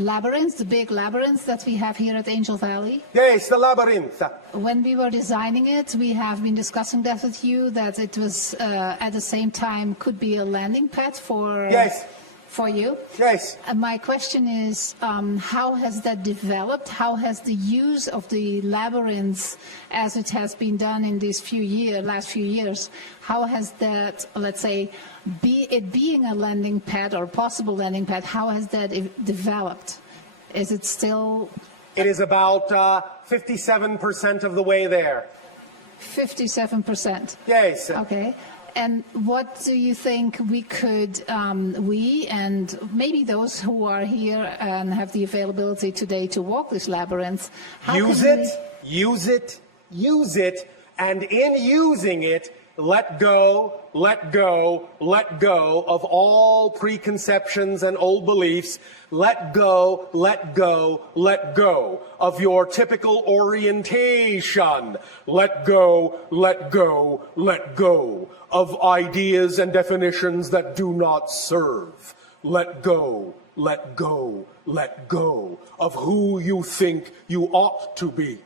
labyrinths, the big labyrinths that we have here at Angel Valley. Yes, the labyrinth. When we were designing it, we have been discussing that with you, that it was at the same time could be a landing pad for Yes. for you. Yes. My question is, how has that developed? How has the use of the labyrinths, as it has been done in these last few years, how has that, let's say, it being a landing pad or possible landing pad, how has that developed? Is it still? It is about 57% of the way there. 57%. Yes. Okay. And what do you think we could, we and maybe those who are here and have the availability today to walk this labyrinth, Use it, and in using it, let go of all preconceptions and old beliefs. Let go of your typical orientation. Let go of ideas and definitions that do not serve. Let go of who you think you ought to be,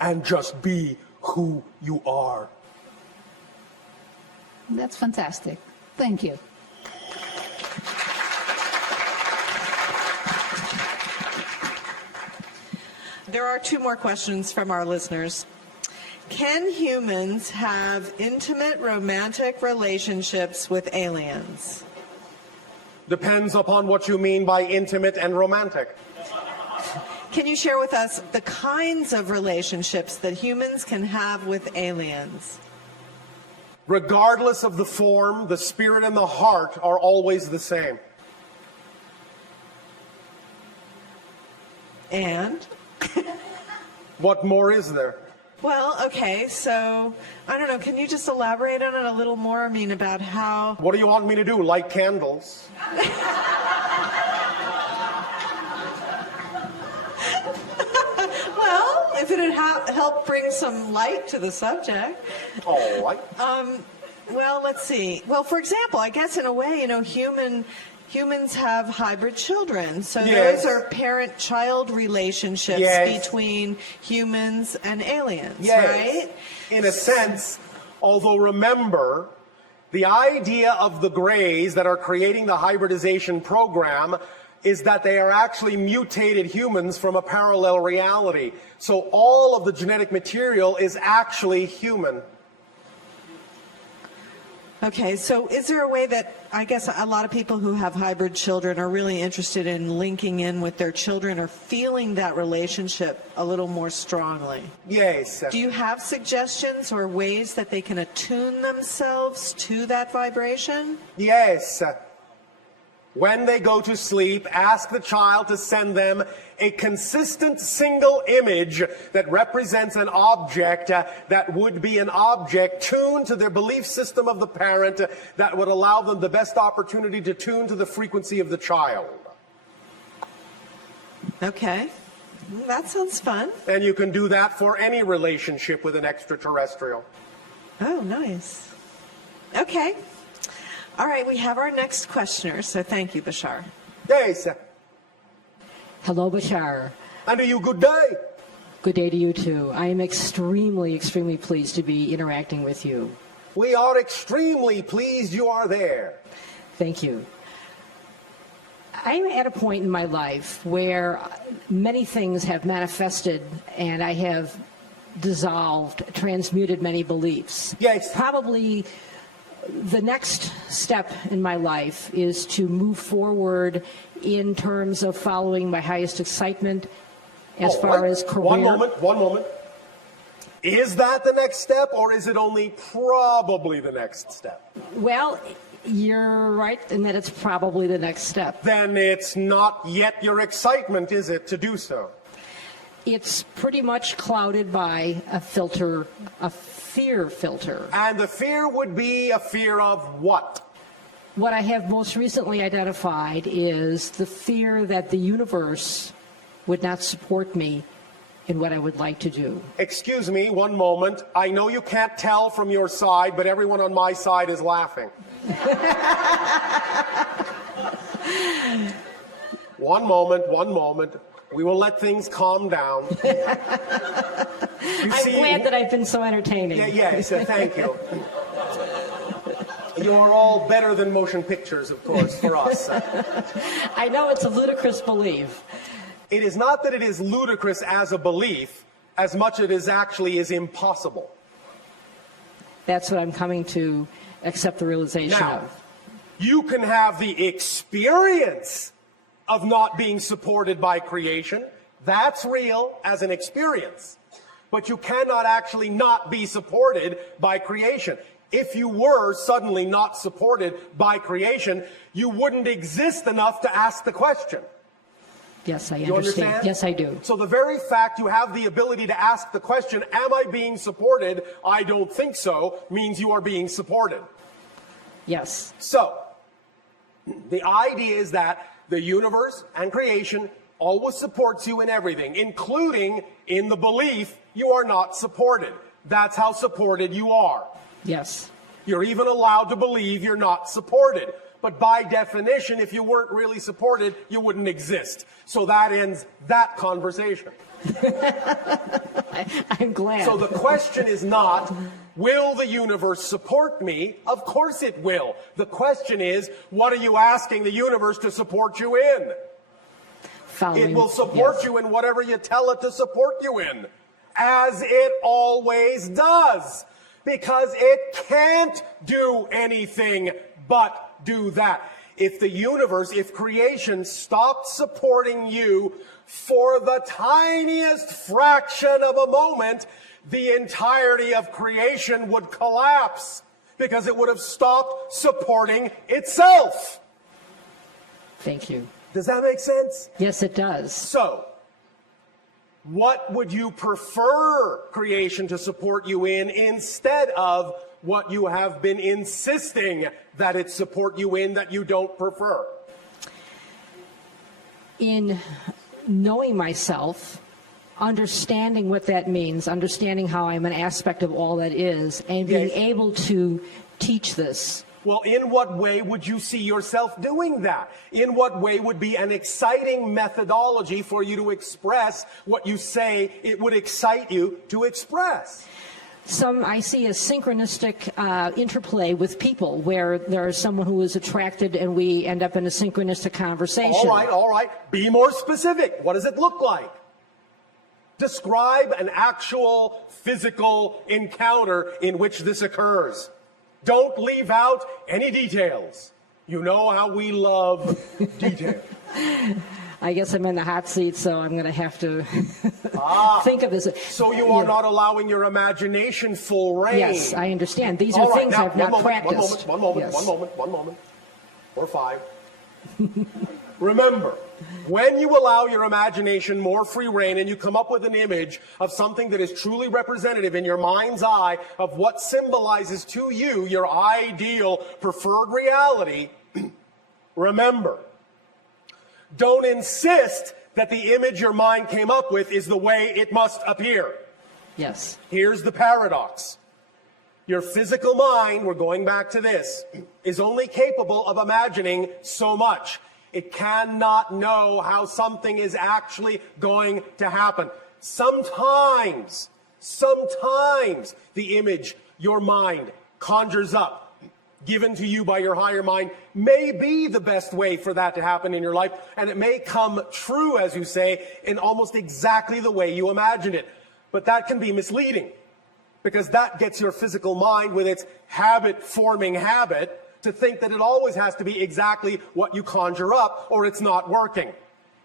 and just be who you are. That's fantastic. Thank you. There are two more questions from our listeners. Can humans have intimate romantic relationships with aliens? Depends upon what you mean by intimate and romantic. Can you share with us the kinds of relationships that humans can have with aliens? Regardless of the form, the spirit and the heart are always the same. And? What more is there? Well, okay, so, I don't know, can you just elaborate on it a little more? I mean, about how... What do you want me to do, light candles? Well, if it had helped bring some light to the subject. Oh, light? Well, let's see. Well, for example, I guess in a way, you know, humans have hybrid children. So Yes. those are parent-child relationships Yes. between humans and aliens, Yes. right? In a sense, although remember, the idea of the Greys that are creating the hybridization program is that they are actually mutated humans from a parallel reality. So all of the genetic material is actually human. Okay, so is there a way that, I guess a lot of people who have hybrid children are really interested in linking in with their children or feeling that relationship a little more strongly? Yes. Do you have suggestions or ways that they can attune themselves to that vibration? Yes. When they go to sleep, ask the child to send them a consistent single image that represents an object that would be an object tuned to their belief system of the parent that would allow them the best opportunity to tune to the frequency of the child. Okay, that sounds fun. And you can do that for any relationship with an extraterrestrial. Oh, nice. Okay. All right, we have our next questioner, so thank you, Bashar. Yes. Hello, Bashar. And to you, good day. Good day to you, too. I am extremely pleased to be interacting with you. We are extremely pleased you are there. Thank you. I'm at a point in my life where many things have manifested and I have dissolved, transmuted many beliefs. Yes. Probably the next step in my life is to move forward in terms of following my highest excitement as far as career. One moment. Is that the next step, or is it only probably the next step? Well, you're right in that it's probably the next step. Then it's not yet your excitement, is it, to do so? It's pretty much clouded by a filter, a fear filter. And the fear would be a fear of what? What I have most recently identified is the fear that the universe would not support me in what I would like to do. Excuse me, one moment. I know you can't tell from your side, but everyone on my side is laughing. One moment. We will let things calm down. I'm glad that I've been so entertaining. Yes, thank you. You're all better than motion pictures, of course, for us. I know it's a ludicrous belief. It is not that it is ludicrous as a belief, as much as it actually is impossible. That's what I'm coming to accept the realization Now, of. you can have the experience of not being supported by creation. That's real as an experience. But you cannot actually not be supported by creation. If you were suddenly not supported by creation, you wouldn't exist enough to ask the question. Yes, I You understand. understand? Yes, I do. So the very fact you have the ability to ask the question, am I being supported? I don't think so, means you are being supported. Yes. So, the idea is that the universe and creation always supports you in everything, including in the belief you are not supported. That's how supported you are. Yes. You're even allowed to believe you're not supported. But by definition, if you weren't really supported, you wouldn't exist. So that ends that conversation. I'm glad. So the question is not, will the universe support me? Of course it will. The question is, what are you asking the universe to support you in? Following, It will support yes. you in whatever you tell it to support you in, as it always does, because it can't do anything but do that. If the universe, if creation stopped supporting you for the tiniest fraction of a moment, the entirety of creation would collapse because it would have stopped supporting itself. Thank you. Does that make sense? Yes, it does. So, what would you prefer creation to support you in instead of what you have been insisting that it support you in that you don't prefer? In knowing myself, understanding what that means, understanding how I'm an aspect of all that is, and being Yes. able to teach this. Well, in what way would you see yourself doing that? In what way would be an exciting methodology for you to express what you say it would excite you to express? Some I see as synchronistic interplay with people, where there is someone who is attracted and we end up in a synchronistic conversation. All right. Be more specific. What does it look like? Describe an actual physical encounter in which this occurs. Don't leave out any details. You know how we love detail. I guess I'm in the hot seat, so I'm going to have to think of this. So you are not allowing your imagination full reign. Yes, I understand. These All are right, things now, I've not practiced. One moment. Or 5. Remember, when you allow your imagination more free reign and you come up with an image of something that is truly representative in your mind's eye of what symbolizes to you your ideal preferred reality, remember, don't insist that the image your mind came up with is the way it must appear. Yes. Here's the paradox. Your physical mind, we're going back to this, is only capable of imagining so much. It cannot know how something is actually going to happen. Sometimes the image your mind conjures up, given to you by your higher mind, may be the best way for that to happen in your life, and it may come true, as you say, in almost exactly the way you imagined it. But that can be misleading, because that gets your physical mind with its habit-forming habit to think that it always has to be exactly what you conjure up, or it's not working.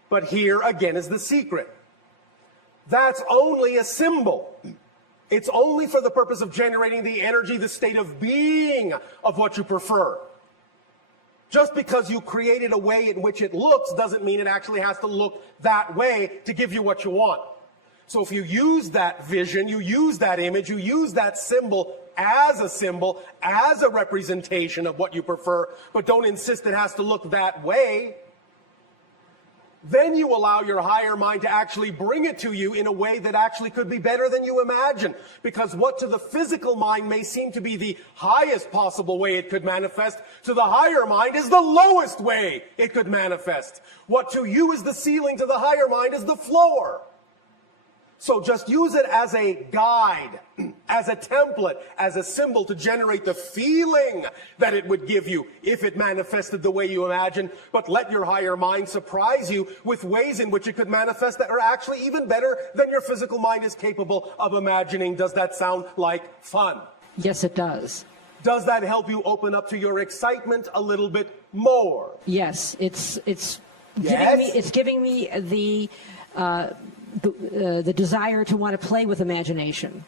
But here again is the secret. That's only a symbol. It's only for the purpose of generating the energy, the state of being of what you prefer. Just because you created a way in which it looks doesn't mean it actually has to look that way to give you what you want. So if you use that vision, you use that image, you use that symbol, as a representation of what you prefer, but don't insist it has to look that way, then you allow your higher mind to actually bring it to you in a way that actually could be better than you imagine. Because what to the physical mind may seem to be the highest possible way it could manifest, to the higher mind is the lowest way it could manifest. What to you is the ceiling, to the higher mind is the floor. So just use it as a guide, as a template, as a symbol to generate the feeling that it would give you if it manifested the way you imagine. But let your higher mind surprise you with ways in which it could manifest that are actually even better than your physical mind is capable of imagining. Does that sound like fun? Yes, it does. Does that help you open up to your excitement a little bit more? Yes, it's Yes? giving me the desire to want to play with imagination.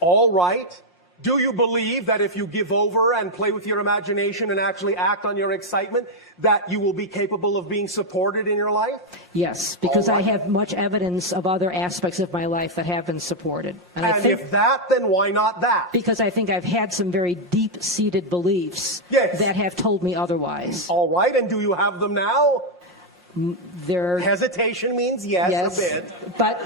All right. Do you believe that if you give over and play with your imagination and actually act on your excitement, that you will be capable of being supported in your life? Yes, because All I right. have much evidence of other aspects of my life that have been supported. And if that, then why not that? Because I think I've had some very deep-seated beliefs Yes. that have told me otherwise. All right. And do you have them now? They're Hesitation means yes, a bit. but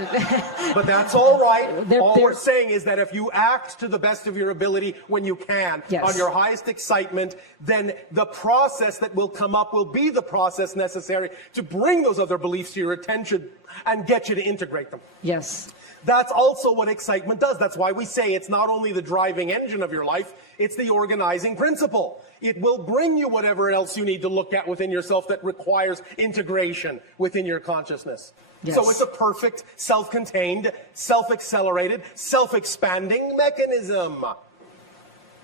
But that's all right. They're- All they're- we're saying is that if you act to the best of your ability when you can, Yes. on your highest excitement, then the process that will come up will be the process necessary to bring those other beliefs to your attention and get you to integrate them. yes, That's also what excitement does. That's why we say it's not only the driving engine of your life, it's the organizing principle. It will bring you whatever else you need to look at within yourself that requires integration within your consciousness. Yes. So it's a perfect, self-contained, self-accelerated, self-expanding mechanism.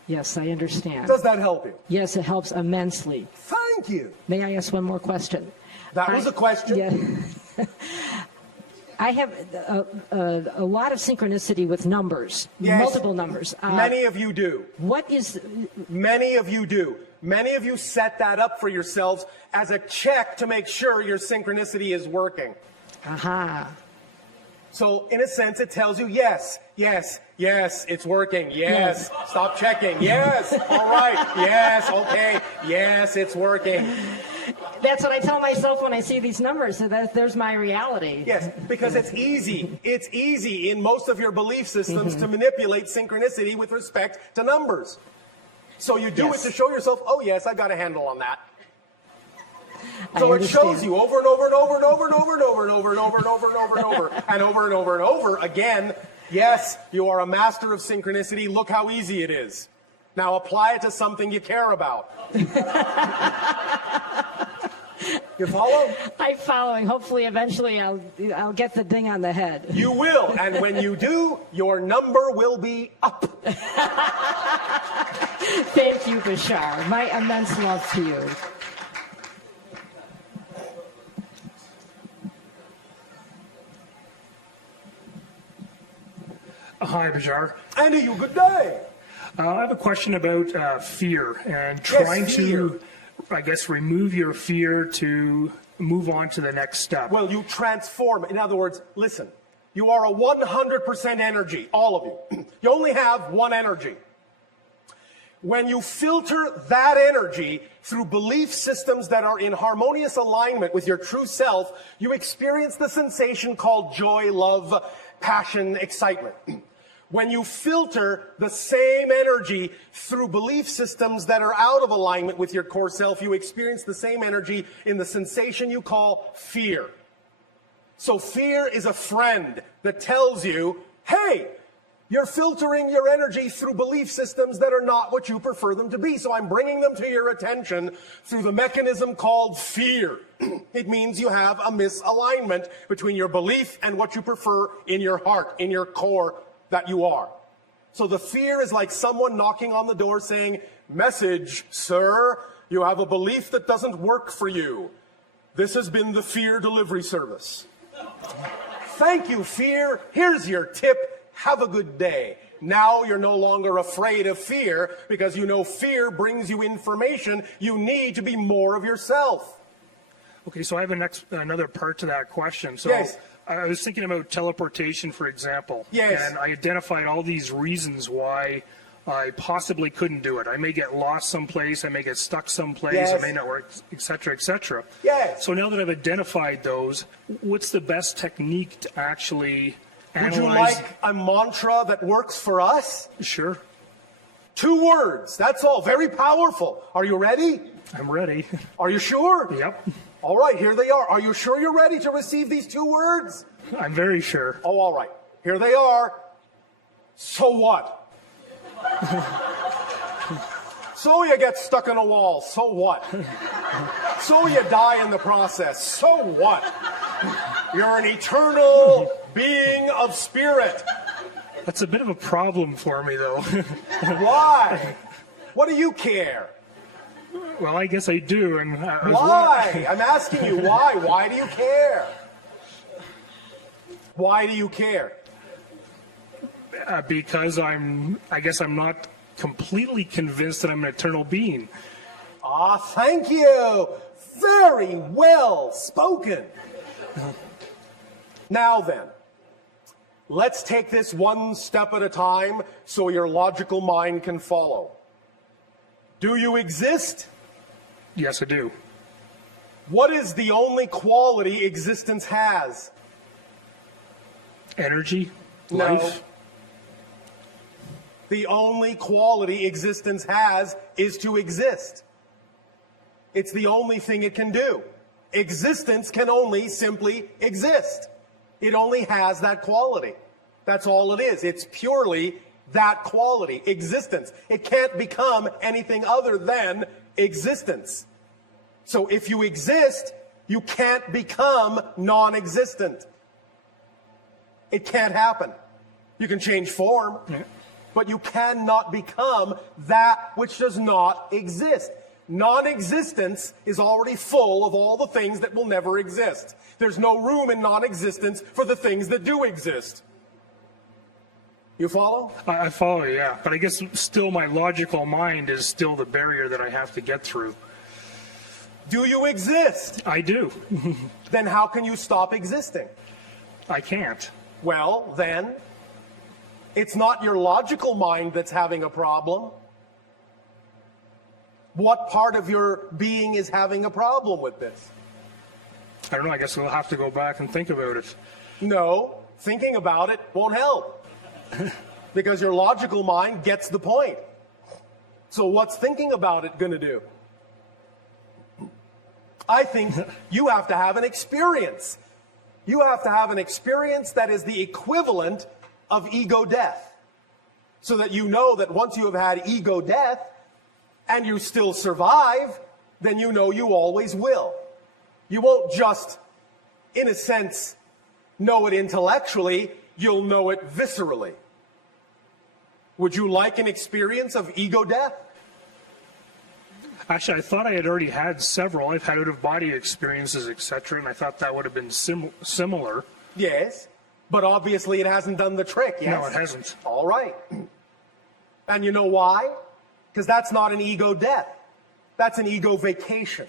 yes, I understand. Does that help you? Yes, it helps immensely. Thank you. May I ask one more question? That was a question. Yeah. I have a lot of synchronicity with numbers, Yes. multiple numbers. Many of you do. What is, Many of you do. Many of you set that up for yourselves as a check to make sure your synchronicity is working. aha, So in a sense, it tells you, yes, yes, yes, it's working. Yes, stop checking. Yes, all right. Yes, okay. Yes, it's working. that's what I tell myself when I see these numbers, so there's my reality. Yes, because it's easy. It's easy in most of your belief systems to manipulate synchronicity with respect to numbers. So you do Yes. it to show yourself, oh yes, I got a handle on that. I So it shows understand. you over and over and over and over and over and over and over and over and over and over and over and over and over and over again. Yes, you are a master of synchronicity. Look how easy it is. Now apply it to something you care about. You follow? I'm following. Hopefully, eventually, I'll get the ding on the head. You will. And when you do, your number will be up. Thank you, Bashar. My immense love to you. Hi, Bashar. Andy, you good day. I have a question about fear and trying fear. to, I guess, remove your fear to move on to the next step. Well, you transform. In other words, listen, you are a 100% energy, all of you. You only have one energy. When you filter that energy through belief systems that are in harmonious alignment with your true self, you experience the sensation called joy, love, passion, excitement. When you filter the same energy through belief systems that are out of alignment with your core self, you experience the same energy in the sensation you call fear. So fear is a friend that tells you, hey, you're filtering your energy through belief systems that are not what you prefer them to be. So I'm bringing them to your attention through the mechanism called fear. It means you have a misalignment between your belief and what you prefer in your heart, in your core that you are. So the fear is like someone knocking on the door saying, message, sir, you have a belief that doesn't work for you. This has been the fear delivery service. Thank you, fear. Here's your tip. Have a good day. Now you're no longer afraid of fear because you know fear brings you information you need to be more of yourself. Okay, so I have another part to that question. So Yes. I was thinking about teleportation, for example. Yes. And I identified all these reasons why I possibly couldn't do it. I may get lost someplace, I may get stuck someplace, Yes. it may not work, et cetera, et cetera. Yes. So now that I've identified those, what's the best technique to actually Would you analyze? like a mantra that works for us? Sure, 2 words, that's all. Very powerful. Are you ready? I'm ready. Are you sure? Yep, All right, here they are. Are you sure you're ready to receive these 2 words? I'm very sure. Oh, all right. Here they are. So what? So you get stuck in a wall. So what? So you die in the process. So what? You're an eternal being of spirit. That's a bit of a problem for me, though. Why? What do you care? Well, I guess I do. And Why? I'm asking you, why? Why do you care? Why do you care? Because I guess I'm not completely convinced that I'm an eternal being. Ah, thank you. Very well spoken. Now then, let's take this one step at a time so your logical mind can follow. Do you exist? Yes, I do. What is the only quality existence has? Energy, No. life. The only quality existence has is to exist. It's the only thing it can do. Existence can only simply exist. It only has that quality. That's all it is. It's purely that quality, existence. It can't become anything other than existence. So if you exist, you can't become non-existent. It can't happen. You can change form, but you cannot become that which does not exist. Non-existence is already full of all the things that will never exist. There's no room in non-existence for the things that do exist. You follow? I follow you, yeah. But I guess still my logical mind is still the barrier that I have to get through. Do you exist? I do. Then how can you stop existing? I can't. Well, then, it's not your logical mind that's having a problem. What part of your being is having a problem with this? I don't know. I guess we'll have to go back and think about it. No, thinking about it won't help. Because your logical mind gets the point. So what's thinking about it going to do? I think you have to have an experience. You have to have an experience that is the equivalent of ego death. So that you know that once you have had ego death and you still survive, then you know you always will. You won't just, in a sense, know it intellectually, you'll know it viscerally. Would you like an experience of ego death? Actually, I thought I had already had several. I've had out-of-body experiences, etc., and I thought that would have been similar. Yes, but obviously it hasn't done the trick, yes? No, it hasn't. All right. And you know why? Because that's not an ego death. That's an ego vacation.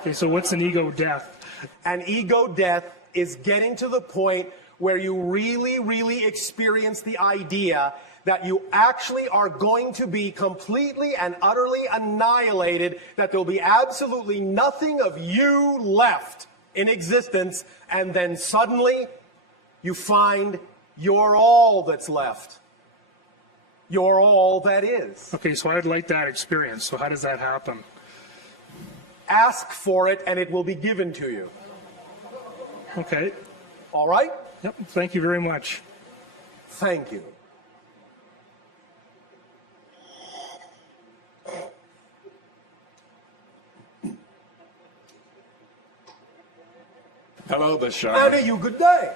Okay, so what's an ego death? An ego death is getting to the point where you really, really experience the idea that you actually are going to be completely and utterly annihilated, that there'll be absolutely nothing of you left in existence, and then suddenly you find you're all that's left. You're all that is. Okay, so I'd like that experience. So how does that happen? Ask for it and it will be given to you. Okay. All right? Yep. Thank you very much. Thank you. Hello, Bashar. And you good day.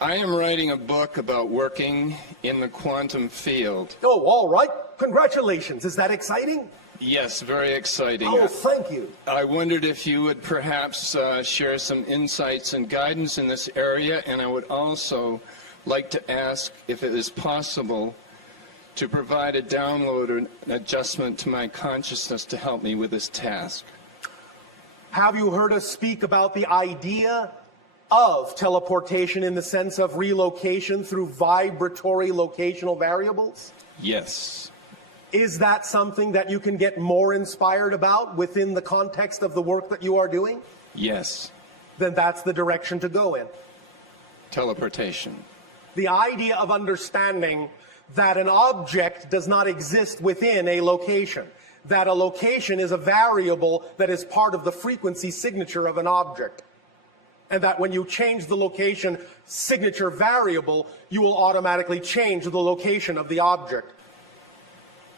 I am writing a book about working in the quantum field. Oh, all right. Congratulations. Is that exciting? Yes, very exciting. Oh, thank you. I wondered if you would perhaps share some insights and guidance in this area, and I would also like to ask if it is possible to provide a download or an adjustment to my consciousness to help me with this task. Have you heard us speak about the idea of teleportation in the sense of relocation through vibratory locational variables? Yes. Is that something that you can get more inspired about within the context of the work that you are doing? Yes. Then that's the direction to go in. Teleportation. The idea of understanding that an object does not exist within a location, that a location is a variable that is part of the frequency signature of an object, and that when you change the location signature variable, you will automatically change the location of the object.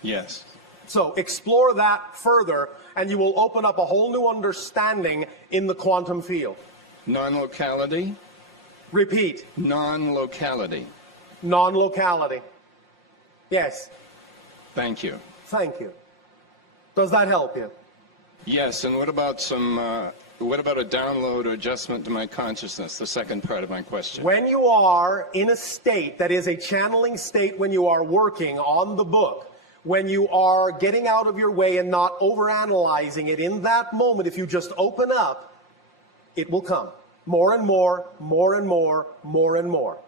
Yes. So explore that further, and you will open up a whole new understanding in the quantum field. Non-locality? Repeat. Non-locality. Non-locality. Yes. Thank you. Thank you. Does that help you? Yes, and what about a download or adjustment to my consciousness, the second part of my question? When you are in a state that is a channeling state, when you are working on the book, when you are getting out of your way and not overanalyzing it, in that moment, if you just open up, it will come. More and more, more and more, more and more.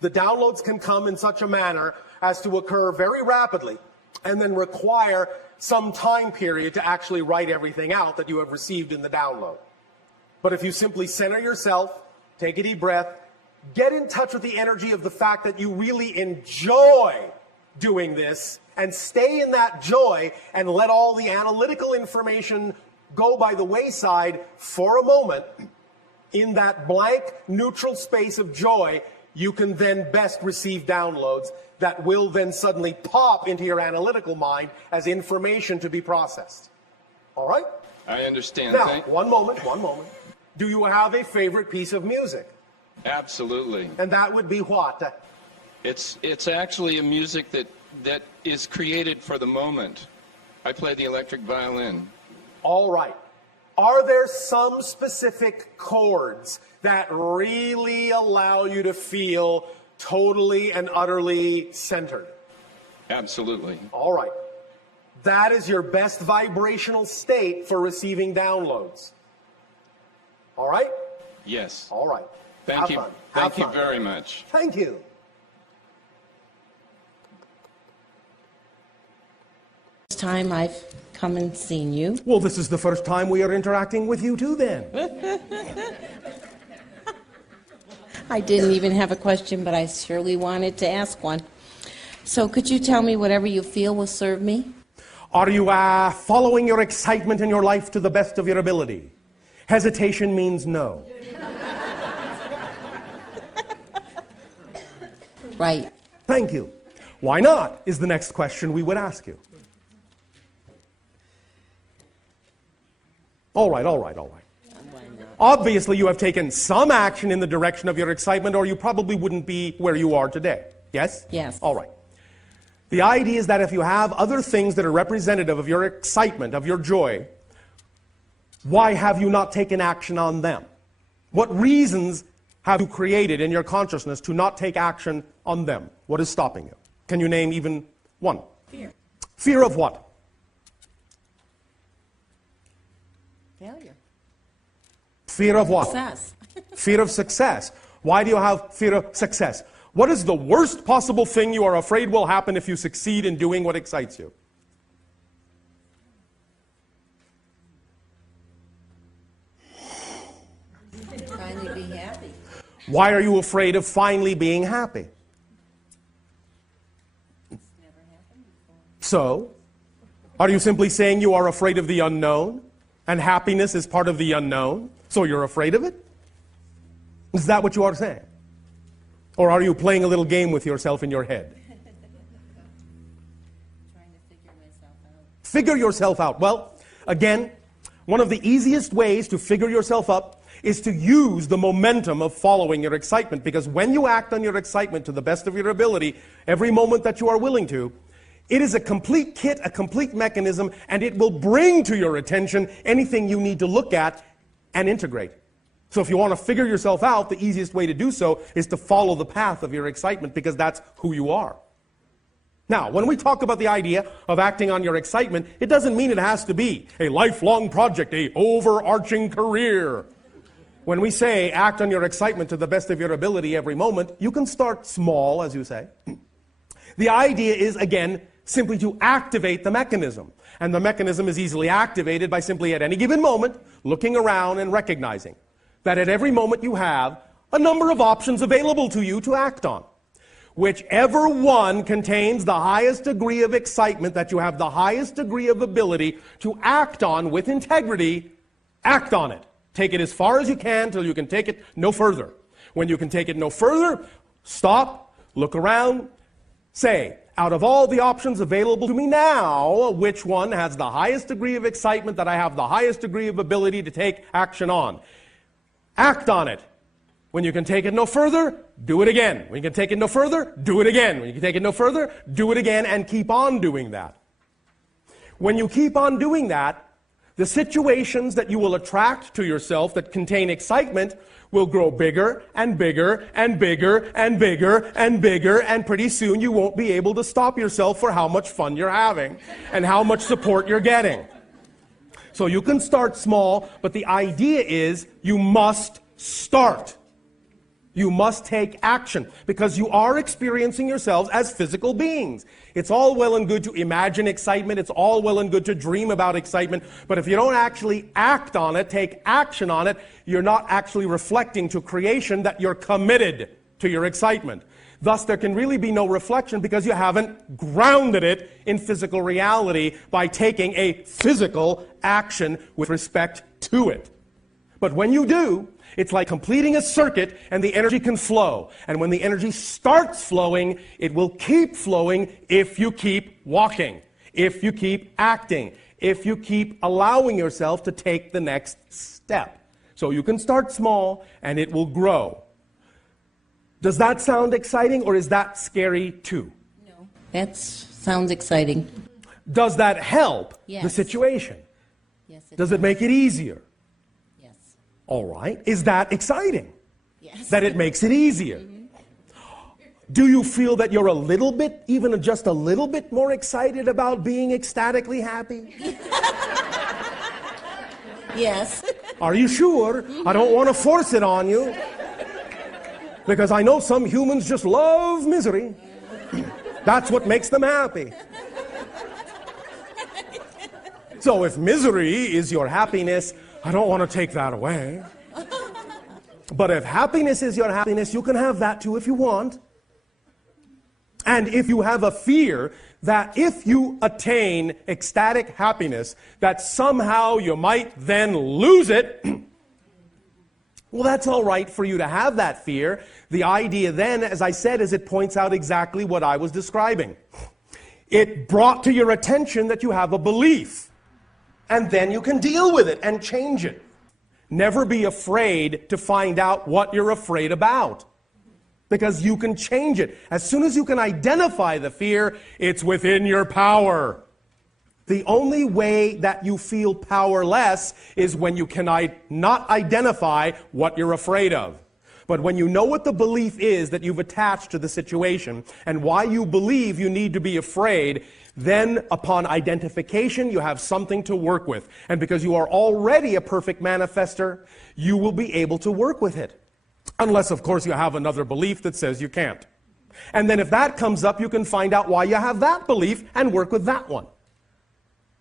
The downloads can come in such a manner as to occur very rapidly and then require some time period to actually write everything out that you have received in the download. But if you simply center yourself, take a deep breath, get in touch with the energy of the fact that you really enjoy doing this, and stay in that joy and let all the analytical information go by the wayside for a moment, in that blank, neutral space of joy, you can then best receive downloads that will then suddenly pop into your analytical mind as information to be processed. All right? I understand. Now, one moment. Do you have a favorite piece of music? Absolutely. And that would be what? It's actually a music that is created for the moment. I play the electric violin. All right. Are there some specific chords that really allow you to feel totally and utterly centered? Absolutely. All right. That is your best vibrational state for receiving downloads. All right? Yes. All right. Thank you. Have fun. Thank Have you fun. very much. Thank you. Time I've come and seen you. Well, this is the first time we are interacting with you too, then. I didn't even have a question, but I surely wanted to ask one. So could you tell me whatever you feel will serve me? Are you following your excitement in your life to the best of your ability? Hesitation means no. Right. Thank you. Why not is the next question we would ask you. All right. Obviously, you have taken some action in the direction of your excitement, or you probably wouldn't be where you are today. Yes? Yes. All right. The idea is that if you have other things that are representative of your excitement, of your joy, why have you not taken action on them? What reasons have you created in your consciousness to not take action on them? What is stopping you? Can you name even one? Fear. Fear of what? Failure. Fear of what? Success. Fear of success. Why do you have fear of success? What is the worst possible thing you are afraid will happen if you succeed in doing what excites you? Finally be happy. Why are you afraid of finally being happy? So, are you simply saying you are afraid of the unknown? And happiness is part of the unknown? So you're afraid of it? Is that what you are saying? Or are you playing a little game with yourself in your head? Trying to figure myself out. Figure yourself out. Well, again, one of the easiest ways to figure yourself up is to use the momentum of following your excitement. Because when you act on your excitement to the best of your ability, every moment that you are willing to, it is a complete kit, a complete mechanism, and it will bring to your attention anything you need to look at and integrate. So if you want to figure yourself out, the easiest way to do so is to follow the path of your excitement, because that's who you are. Now, when we talk about the idea of acting on your excitement, it doesn't mean it has to be a lifelong project, a overarching career. When we say act on your excitement to the best of your ability every moment, you can start small, as you say. The idea is, again, simply to activate the mechanism. And the mechanism is easily activated by simply at any given moment looking around and recognizing that at every moment you have a number of options available to you to act on. Whichever one contains the highest degree of excitement that you have the highest degree of ability to act on with integrity, act on it. Take it as far as you can till you can take it no further. When you can take it no further, stop, look around, say, out of all the options available to me now, which one has the highest degree of excitement that I have the highest degree of ability to take action on? Act on it. When you can take it no further, do it again. When you can take it no further, do it again. When you can take it no further, do it again, and keep on doing that. When you keep on doing that, the situations that you will attract to yourself that contain excitement will grow bigger and bigger and bigger and bigger and bigger, and pretty soon you won't be able to stop yourself for how much fun you're having and how much support you're getting. So you can start small, but the idea is you must start. You must take action because you are experiencing yourselves as physical beings. It's all well and good to imagine excitement. It's all well and good to dream about excitement. But if you don't actually act on it, take action on it, you're not actually reflecting to creation that you're committed to your excitement. Thus, there can really be no reflection because you haven't grounded it in physical reality by taking a physical action with respect to it. But when you do, it's like completing a circuit and the energy can flow. And when the energy starts flowing, it will keep flowing if you keep walking, if you keep acting, if you keep allowing yourself to take the next step. So you can start small and it will grow. Does that sound exciting or is that scary too? No. That sounds exciting. Does that help the Yes. situation? Yes. Does it make it easier? Yes. All right. Is that exciting? Yes. That it makes it easier? Do you feel that you're a little bit, even just a little bit more excited about being ecstatically happy? Yes. Are you sure? I don't want to force it on you. Because I know some humans just love misery. That's what makes them happy. So if misery is your happiness, I don't want to take that away. But if happiness is your happiness, you can have that too if you want. And if you have a fear that if you attain ecstatic happiness, that somehow you might then lose it, well, that's all right for you to have that fear. The idea then, as I said, is it points out exactly what I was describing. It brought to your attention that you have a belief. And then you can deal with it and change it. Never be afraid to find out what you're afraid about. Because you can change it. As soon as you can identify the fear, it's within your power. The only way that you feel powerless is when you can not identify what you're afraid of. But when you know what the belief is that you've attached to the situation and why you believe you need to be afraid, then upon identification you have something to work with. And because you are already a perfect manifester, you will be able to work with it. Unless, of course, you have another belief that says you can't. And then if that comes up, you can find out why you have that belief and work with that one.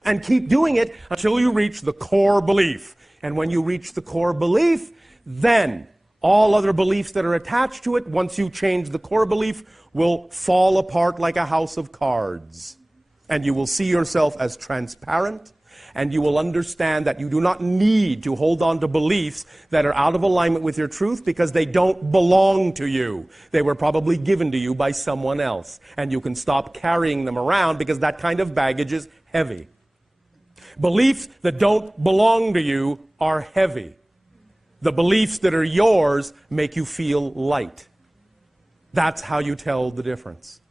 And keep doing it until you reach the core belief. And when you reach the core belief, then all other beliefs that are attached to it, once you change the core belief, will fall apart like a house of cards. And you will see yourself as transparent, and you will understand that you do not need to hold on to beliefs that are out of alignment with your truth because they don't belong to you. They were probably given to you by someone else. And you can stop carrying them around because that kind of baggage is heavy. Beliefs that don't belong to you are heavy. The beliefs that are yours make you feel light. That's how you tell the difference.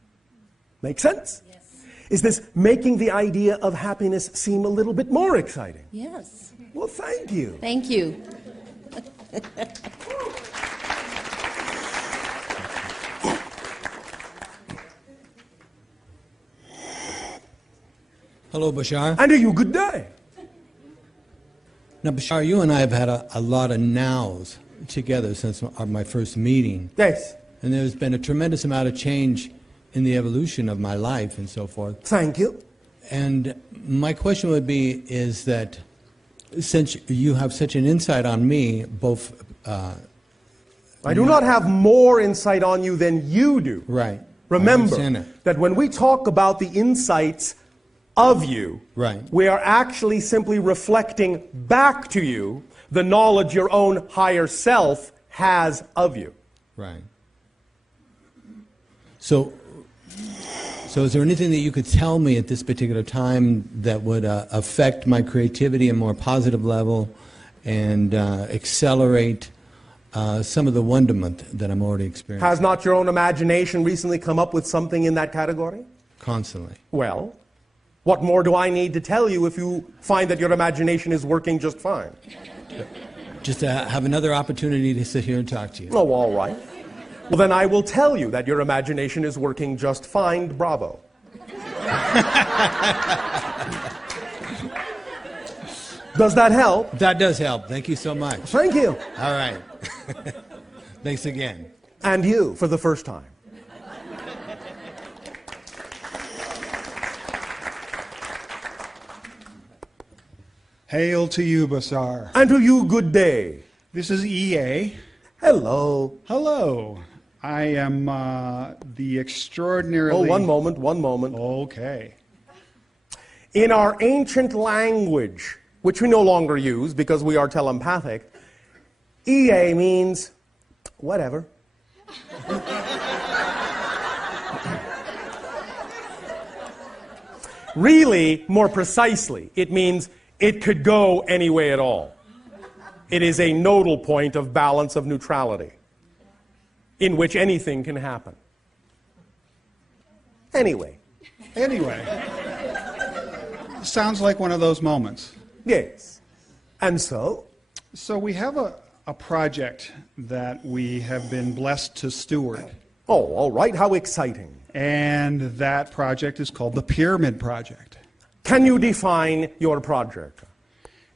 Make sense? Yes. Is this making the idea of happiness seem a little bit more exciting? Yes. Well, thank you. Thank you. Hello, Bashar. And a you good day. Now, Bashar, you and I have had a lot of nows together since my first meeting. Yes. And there's been a tremendous amount of change in the evolution of my life and so forth. Thank you. And my question would be, is that since you have such an insight on me, both... I do not have more insight on you than you do. Right. Remember I understand that when we talk about the insights of you, right, we are actually simply reflecting back to you the knowledge your own higher self has of you. Right. So is there anything that you could tell me at this particular time that would affect my creativity at a more positive level and accelerate some of the wonderment that I'm already experiencing? Has not your own imagination recently come up with something in that category? Constantly. Well, what more do I need to tell you if you find that your imagination is working just fine? Just to have another opportunity to sit here and talk to you. Oh, all right. Well, then I will tell you that your imagination is working just fine. Bravo. Does that help? That does help. Thank you so much. Thank you. All right. Thanks again. And you, for the first time. Hail to you, Bashar. And to you, good day. This is EA. Hello. Hello. I am the extraordinarily... Oh, one moment. Okay. In our ancient language, which we no longer use because we are telepathic, EA means whatever. Really, more precisely, it means it could go any way at all. It is a nodal point of balance of neutrality in which anything can happen. Anyway. Sounds like one of those moments. Yes. And so? So we have a project that we have been blessed to steward. Oh, all right. How exciting. And that project is called the Pyramid Project. Can you define your project?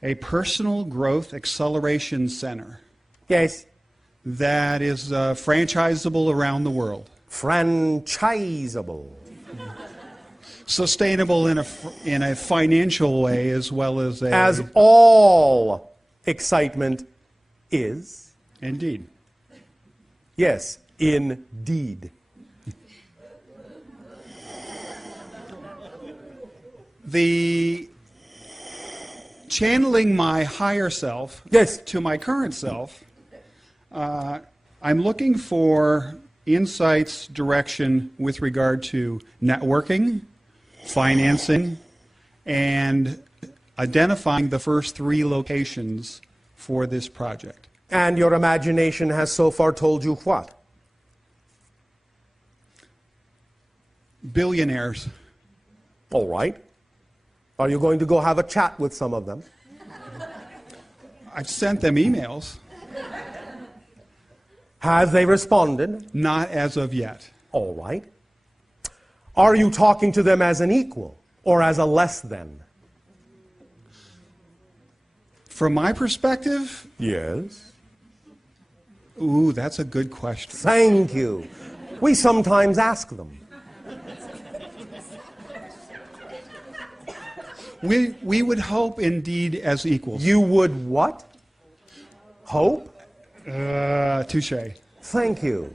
A personal growth acceleration center. Yes. That is franchisable around the world. Franchisable. Sustainable in a financial way as well as a... As all excitement is. Indeed. Yes, indeed. The channeling my higher self to my current self, I'm looking for insights, direction with regard to networking, financing, and identifying the first 3 locations for this project. And your imagination has so far told you what? Billionaires. All right. Are you going to go have a chat with some of them? I've sent them emails. Have they responded? Not as of yet. All right. Are you talking to them as an equal or as a less than? From my perspective? Yes. Ooh, that's a good question. Thank you. We sometimes ask them. We would hope indeed as equals. You would what? Hope? Touche. Thank you.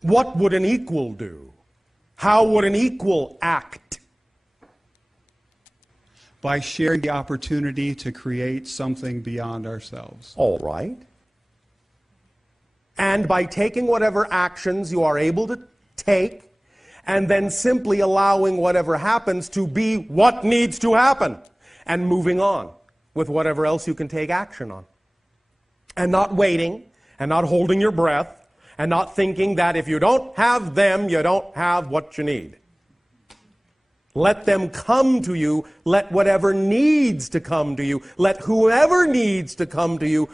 What would an equal do? How would an equal act? By sharing the opportunity to create something beyond ourselves. All right. And by taking whatever actions you are able to take, and then simply allowing whatever happens to be what needs to happen, and moving on with whatever else you can take action on. And not waiting, and not holding your breath, and not thinking that if you don't have them, you don't have what you need. Let them come to you. Let whatever needs to come to you. Let whoever needs to come to you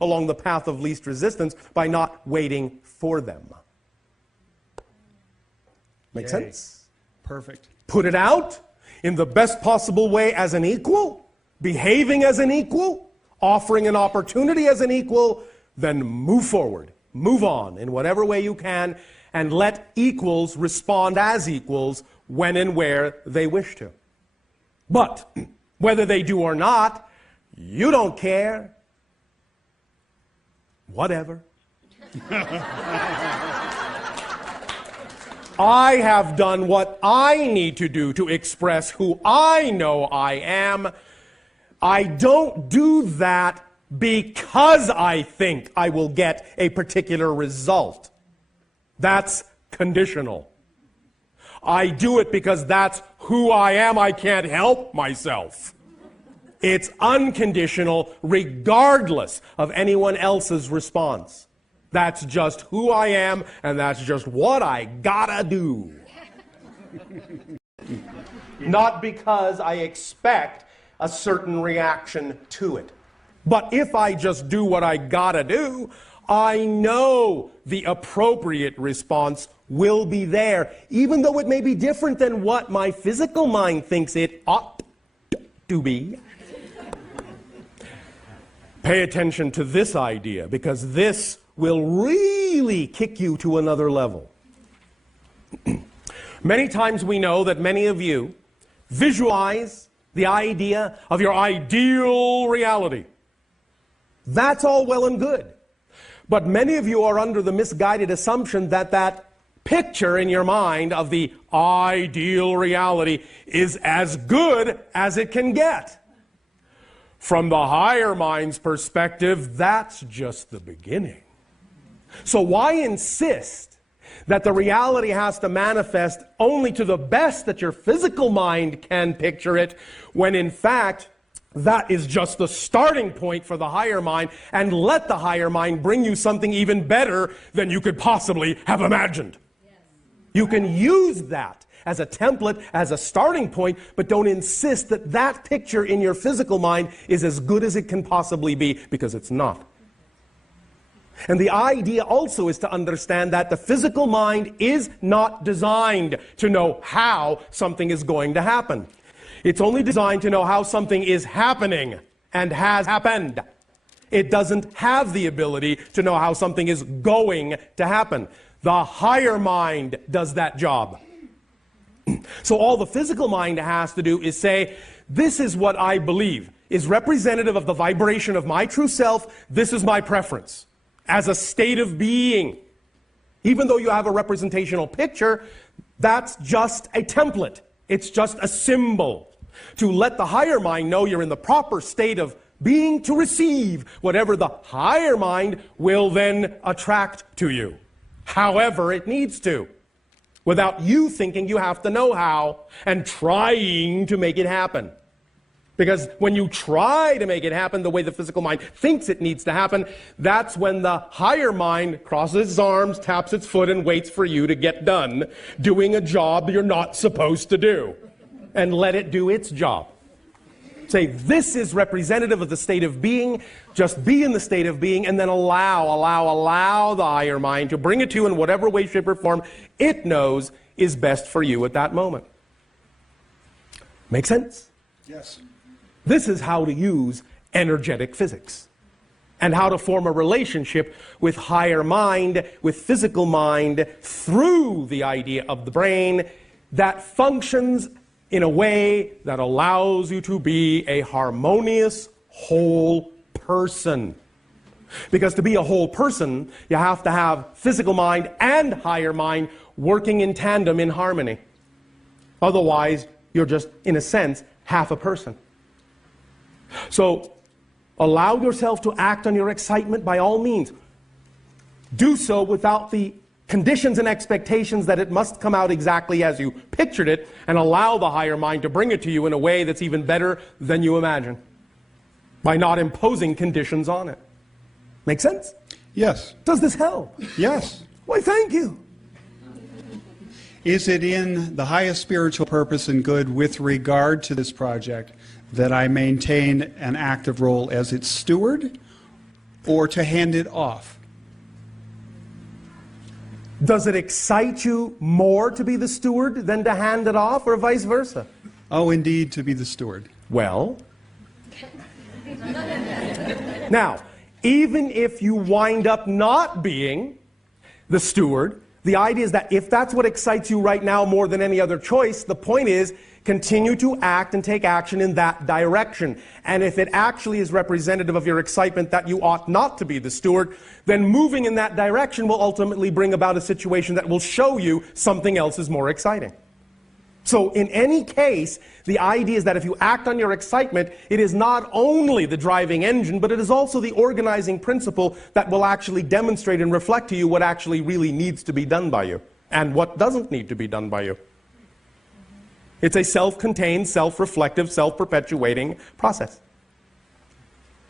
along the path of least resistance by not waiting for them. Make sense? Perfect. Put it out in the best possible way as an equal, behaving as an equal, offering an opportunity as an equal, then move forward, move on in whatever way you can, and let equals respond as equals when and where they wish to. But whether they do or not, you don't care. Whatever. I have done what I need to do to express who I know I am. I don't do that because I think I will get a particular result. That's conditional. I do it because that's who I am. I can't help myself. It's unconditional regardless of anyone else's response. That's just who I am, and that's just what I gotta do. Not because I expect a certain reaction to it. But if I just do what I gotta do, I know the appropriate response will be there, even though it may be different than what my physical mind thinks it ought to be. Pay attention to this idea, because this will really kick you to another level. Many times we know that many of you visualize the idea of your ideal reality. That's all well and good. But many of you are under the misguided assumption that that picture in your mind of the ideal reality is as good as it can get. From the higher mind's perspective, that's just the beginning. So why insist that the reality has to manifest only to the best that your physical mind can picture it, when in fact, that is just the starting point for the higher mind, and let the higher mind bring you something even better than you could possibly have imagined. Yes. You can use that as a template, as a starting point, but don't insist that that picture in your physical mind is as good as it can possibly be, because it's not. And the idea also is to understand that the physical mind is not designed to know how something is going to happen. It's only designed to know how something is happening and has happened. It doesn't have the ability to know how something is going to happen. The higher mind does that job. So all the physical mind has to do is say, this is what I believe is representative of the vibration of my true self. This is my preference as a state of being. Even though you have a representational picture, that's just a template. It's just a symbol to let the higher mind know you're in the proper state of being to receive whatever the higher mind will then attract to you, however it needs to, without you thinking you have to know how and trying to make it happen. Because when you try to make it happen the way the physical mind thinks it needs to happen, that's when the higher mind crosses its arms, taps its foot, and waits for you to get done doing a job you're not supposed to do. And let it do its job. Say, this is representative of the state of being. Just be in the state of being, and then allow the higher mind to bring it to you in whatever way, shape, or form it knows is best for you at that moment. Make sense? Yes. This is how to use energetic physics, and how to form a relationship with higher mind, with physical mind, through the idea of the brain that functions in a way that allows you to be a harmonious whole person. Because to be a whole person, you have to have physical mind and higher mind working in tandem, in harmony. Otherwise, you're just, in a sense, half a person. So, allow yourself to act on your excitement by all means. Do so without the conditions and expectations that it must come out exactly as you pictured it, and allow the higher mind to bring it to you in a way that's even better than you imagine, by not imposing conditions on it. Make sense? Yes. Does this help? Yes. Why, thank you. Is it in the highest spiritual purpose and good with regard to this project that I maintain an active role as its steward, or to hand it off? Does it excite you more to be the steward than to hand it off, or vice versa? Oh, indeed, to be the steward. Well, now, even if you wind up not being the steward, the idea is that if that's what excites you right now more than any other choice, the point is continue to act and take action in that direction. And if it actually is representative of your excitement that you ought not to be the steward, then moving in that direction will ultimately bring about a situation that will show you something else is more exciting. So in any case, the idea is that if you act on your excitement, it is not only the driving engine, but it is also the organizing principle that will actually demonstrate and reflect to you what actually really needs to be done by you and what doesn't need to be done by you. It's a self-contained, self-reflective, self-perpetuating process.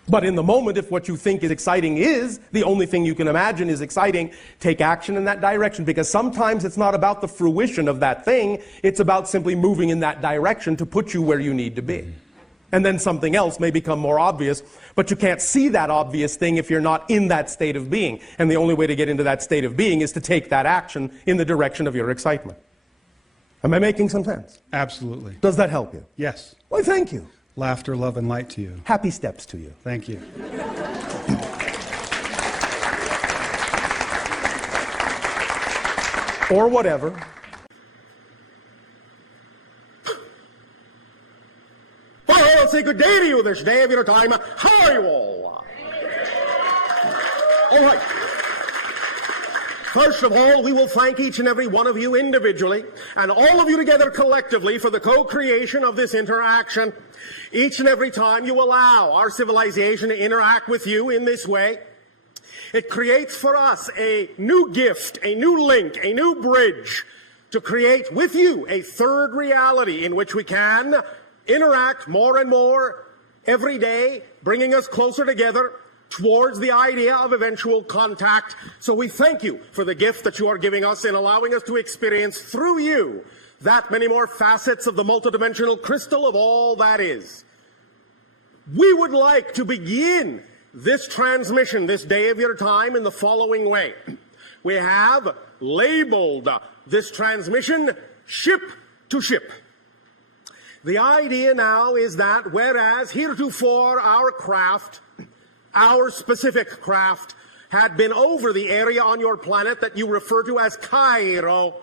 But in the moment, if what you think is exciting is the only thing you can imagine is exciting, take action in that direction, because sometimes it's not about the fruition of that thing, it's about simply moving in that direction to put you where you need to be. And then something else may become more obvious, but you can't see that obvious thing if you're not in that state of being. And the only way to get into that state of being is to take that action in the direction of your excitement. Am I making some sense? Absolutely. Does that help you? Yes. Why, thank you. Laughter, love, and light to you. Happy steps to you. Thank you. Or whatever. Well, let's say good day to you this day of your time. How are you all? All right. First of all, we will thank each and every one of you individually and all of you together collectively for the co-creation of this interaction. Each and every time you allow our civilization to interact with you in this way, it creates for us a new gift, a new link, a new bridge to create with you a third reality in which we can interact more and more every day, bringing us closer together towards the idea of eventual contact. So we thank you for the gift that you are giving us in allowing us to experience through you that many more facets of the multidimensional crystal of all that is. We would like to begin this transmission, this day of your time, in the following way. We have labeled this transmission ship to ship. The idea now is that whereas heretofore our specific craft had been over the area on your planet that you refer to as Cairo,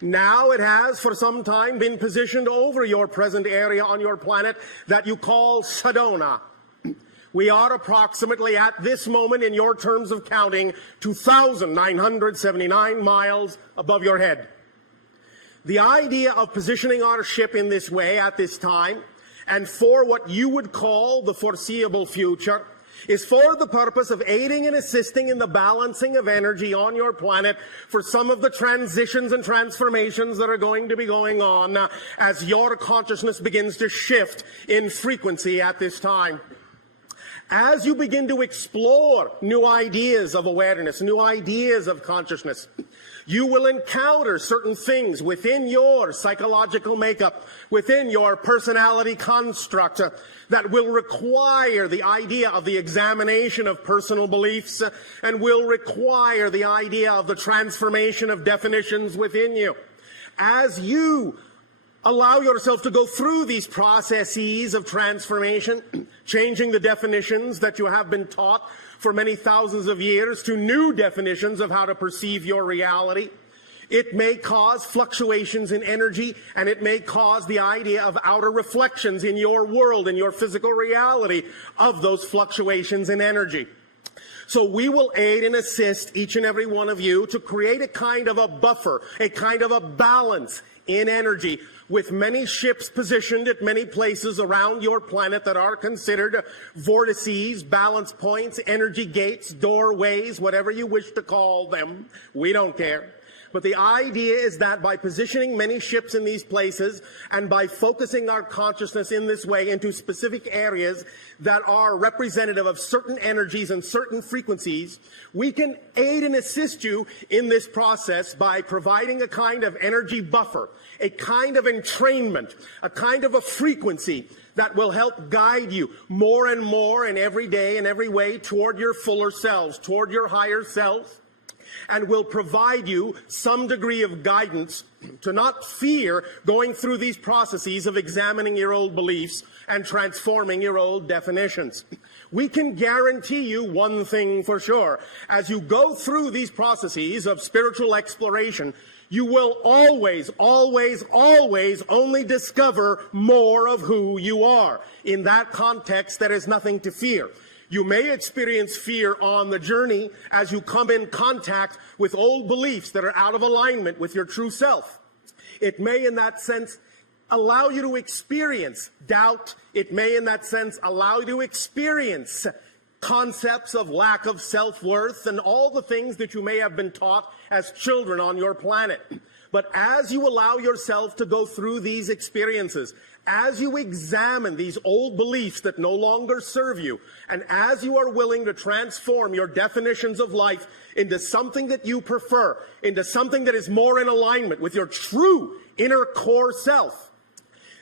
now it has for some time been positioned over your present area on your planet that you call Sedona. We are approximately at this moment, in your terms of counting, 2,979 miles above your head. The idea of positioning our ship in this way at this time, and for what you would call the foreseeable future, is for the purpose of aiding and assisting in the balancing of energy on your planet for some of the transitions and transformations that are going to be going on as your consciousness begins to shift in frequency at this time. As you begin to explore new ideas of awareness, new ideas of consciousness, you will encounter certain things within your psychological makeup, within your personality construct, that will require the idea of the examination of personal beliefs and will require the idea of the transformation of definitions within you. As you allow yourself to go through these processes of transformation, changing the definitions that you have been taught for many thousands of years to new definitions of how to perceive your reality, it may cause fluctuations in energy, and it may cause the idea of outer reflections in your world, in your physical reality of those fluctuations in energy. So we will aid and assist each and every one of you to create a kind of a buffer, a kind of a balance in energy, with many ships positioned at many places around your planet that are considered vortices, balance points, energy gates, doorways, whatever you wish to call them. We don't care. But the idea is that by positioning many ships in these places and by focusing our consciousness in this way into specific areas that are representative of certain energies and certain frequencies, we can aid and assist you in this process by providing a kind of energy buffer, a kind of entrainment, a kind of a frequency that will help guide you more and more in every day in every way toward your fuller selves, toward your higher selves. and will provide you some degree of guidance to not fear going through these processes of examining your old beliefs and transforming your old definitions. We can guarantee you one thing for sure. As you go through these processes of spiritual exploration, you will always, always, always only discover more of who you are. In that context, there is nothing to fear. You may experience fear on the journey as you come in contact with old beliefs that are out of alignment with your true self. It may, in that sense, allow you to experience doubt. It may, in that sense, allow you to experience concepts of lack of self-worth and all the things that you may have been taught as children on your planet. But as you allow yourself to go through these experiences, as you examine these old beliefs that no longer serve you, and as you are willing to transform your definitions of life into something that you prefer, into something that is more in alignment with your true inner core self,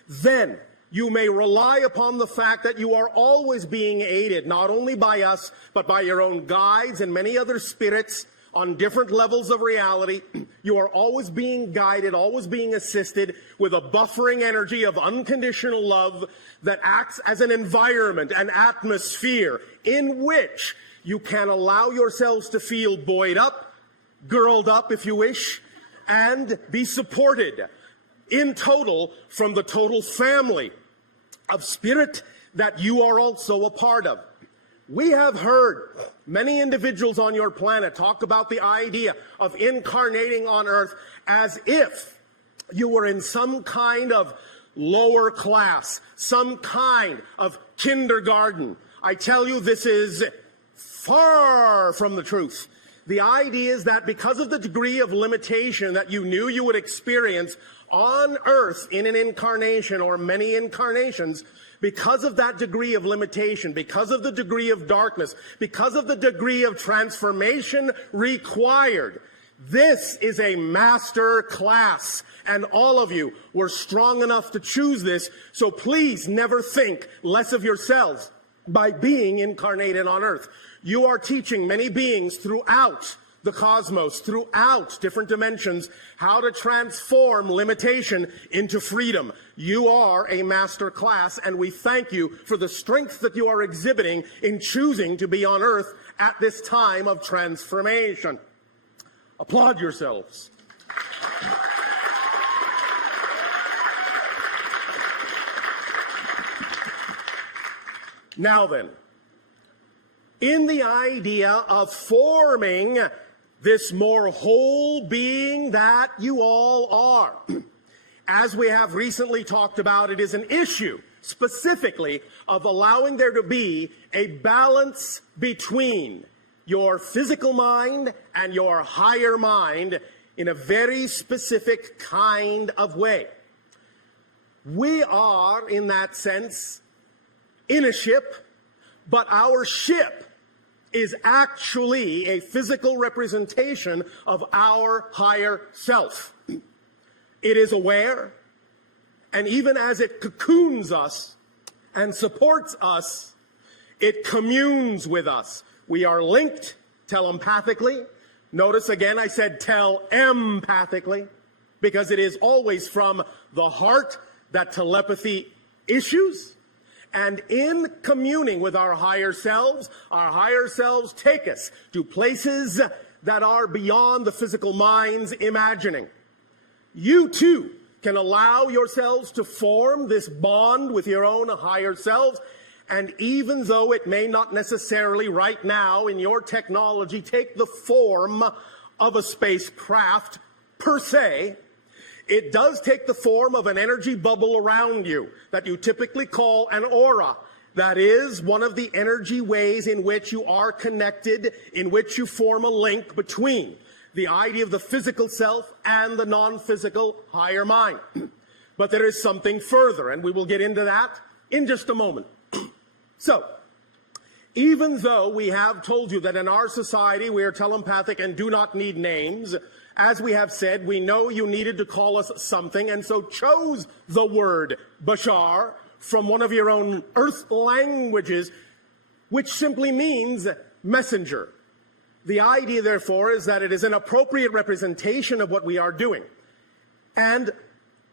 then you may rely upon the fact that you are always being aided, not only by us, but by your own guides and many other spirits on different levels of reality. You are always being guided, always being assisted with a buffering energy of unconditional love that acts as an environment, an atmosphere in which you can allow yourselves to feel buoyed up, girled up, if you wish, and be supported in total from the total family of spirit that you are also a part of. We have heard many individuals on your planet talk about the idea of incarnating on Earth as if you were in some kind of lower class, some kind of kindergarten. I tell you, this is far from the truth. The idea is that because of the degree of limitation that you knew you would experience on Earth in an incarnation or many incarnations, because of that degree of limitation, because of the degree of darkness, because of the degree of transformation required, this is a master class, and all of you were strong enough to choose this, so please never think less of yourselves by being incarnated on Earth. You are teaching many beings throughout the cosmos, throughout different dimensions, how to transform limitation into freedom. You are a master class, and we thank you for the strength that you are exhibiting in choosing to be on Earth at this time of transformation. Applaud yourselves. Now then, in the idea of forming this more whole being that you all are, as we have recently talked about, it is an issue specifically of allowing there to be a balance between your physical mind and your higher mind in a very specific kind of way. We are, in that sense, in a ship, but our ship is actually a physical representation of our higher self. It is aware, and even as it cocoons us and supports us, it communes with us. We are linked telepathically. Notice again I said telempathically, because it is always from the heart that telepathy issues. And in communing with our higher selves take us to places that are beyond the physical mind's imagining. You too can allow yourselves to form this bond with your own higher selves, and even though it may not necessarily right now in your technology take the form of a spacecraft per se, it does take the form of an energy bubble around you that you typically call an aura. That is one of the energy ways in which you are connected, in which you form a link between the idea of the physical self and the non-physical higher mind. But there is something further, and we will get into that in just a moment. So, even though we have told you that in our society we are telepathic and do not need names, as we have said, we know you needed to call us something, and so chose the word Bashar from one of your own Earth languages, which simply means messenger. The idea, therefore, is that it is an appropriate representation of what we are doing. And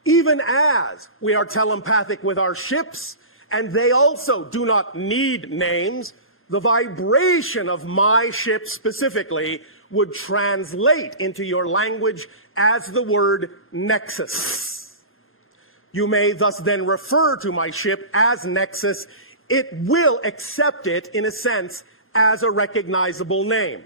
even as we are telepathic with our ships, and they also do not need names, the vibration of my ship specifically would translate into your language as the word nexus. You may thus then refer to my ship as Nexus. It will accept it, in a sense, as a recognizable name.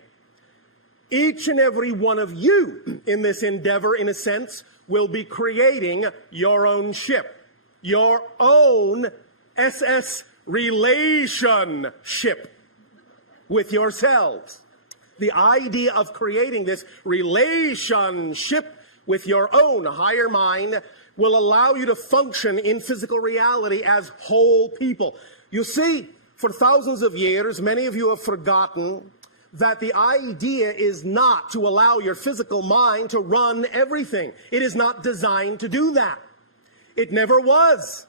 Each and every one of you in this endeavor, in a sense, will be creating your own ship, your own SS relationship with yourselves. The idea of creating this relationship with your own higher mind will allow you to function in physical reality as whole people. You see, for thousands of years, many of you have forgotten that the idea is not to allow your physical mind to run everything. It is not designed to do that. It never was.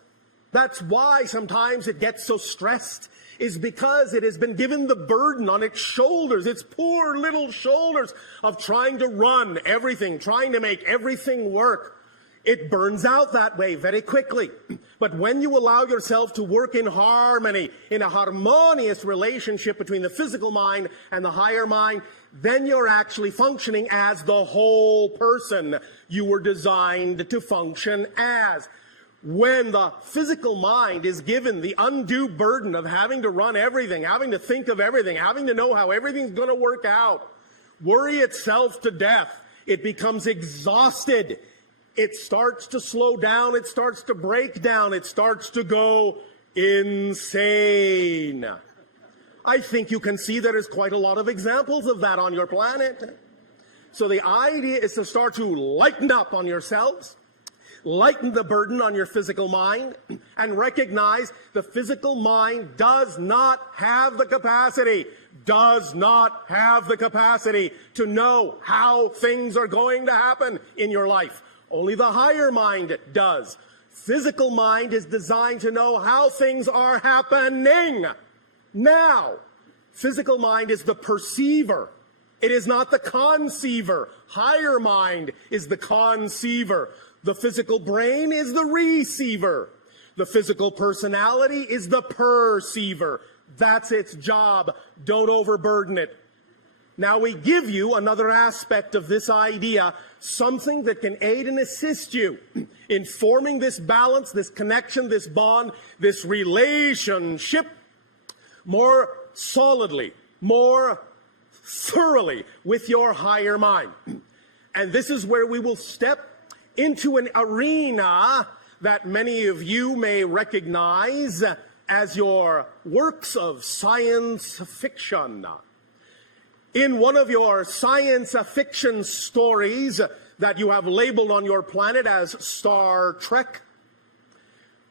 That's why sometimes it gets so stressed, is because it has been given the burden on its shoulders, its poor little shoulders, of trying to run everything, trying to make everything work. It burns out that way very quickly. But when you allow yourself to work in harmony, in a harmonious relationship between the physical mind and the higher mind, then you're actually functioning as the whole person you were designed to function as. When the physical mind is given the undue burden of having to run everything, having to think of everything, having to know how everything's going to work out, worry itself to death, it becomes exhausted. It starts to slow down, it starts to break down, it starts to go insane. I think you can see there is quite a lot of examples of that on your planet. So the idea is to start to lighten up on yourselves, lighten the burden on your physical mind, and recognize the physical mind does not have the capacity to know how things are going to happen in your life. Only the higher mind does. Physical mind is designed to know how things are happening now. Physical mind is the perceiver. It is not the conceiver. Higher mind is the conceiver. The physical brain is the receiver. The physical personality is the perceiver. That's its job. Don't overburden it. Now we give you another aspect of this idea, something that can aid and assist you in forming this balance, this connection, this bond, this relationship more solidly, more thoroughly with your higher mind. And this is where we will step into an arena that many of you may recognize as your works of science fiction. In one of your science fiction stories that you have labeled on your planet as Star Trek,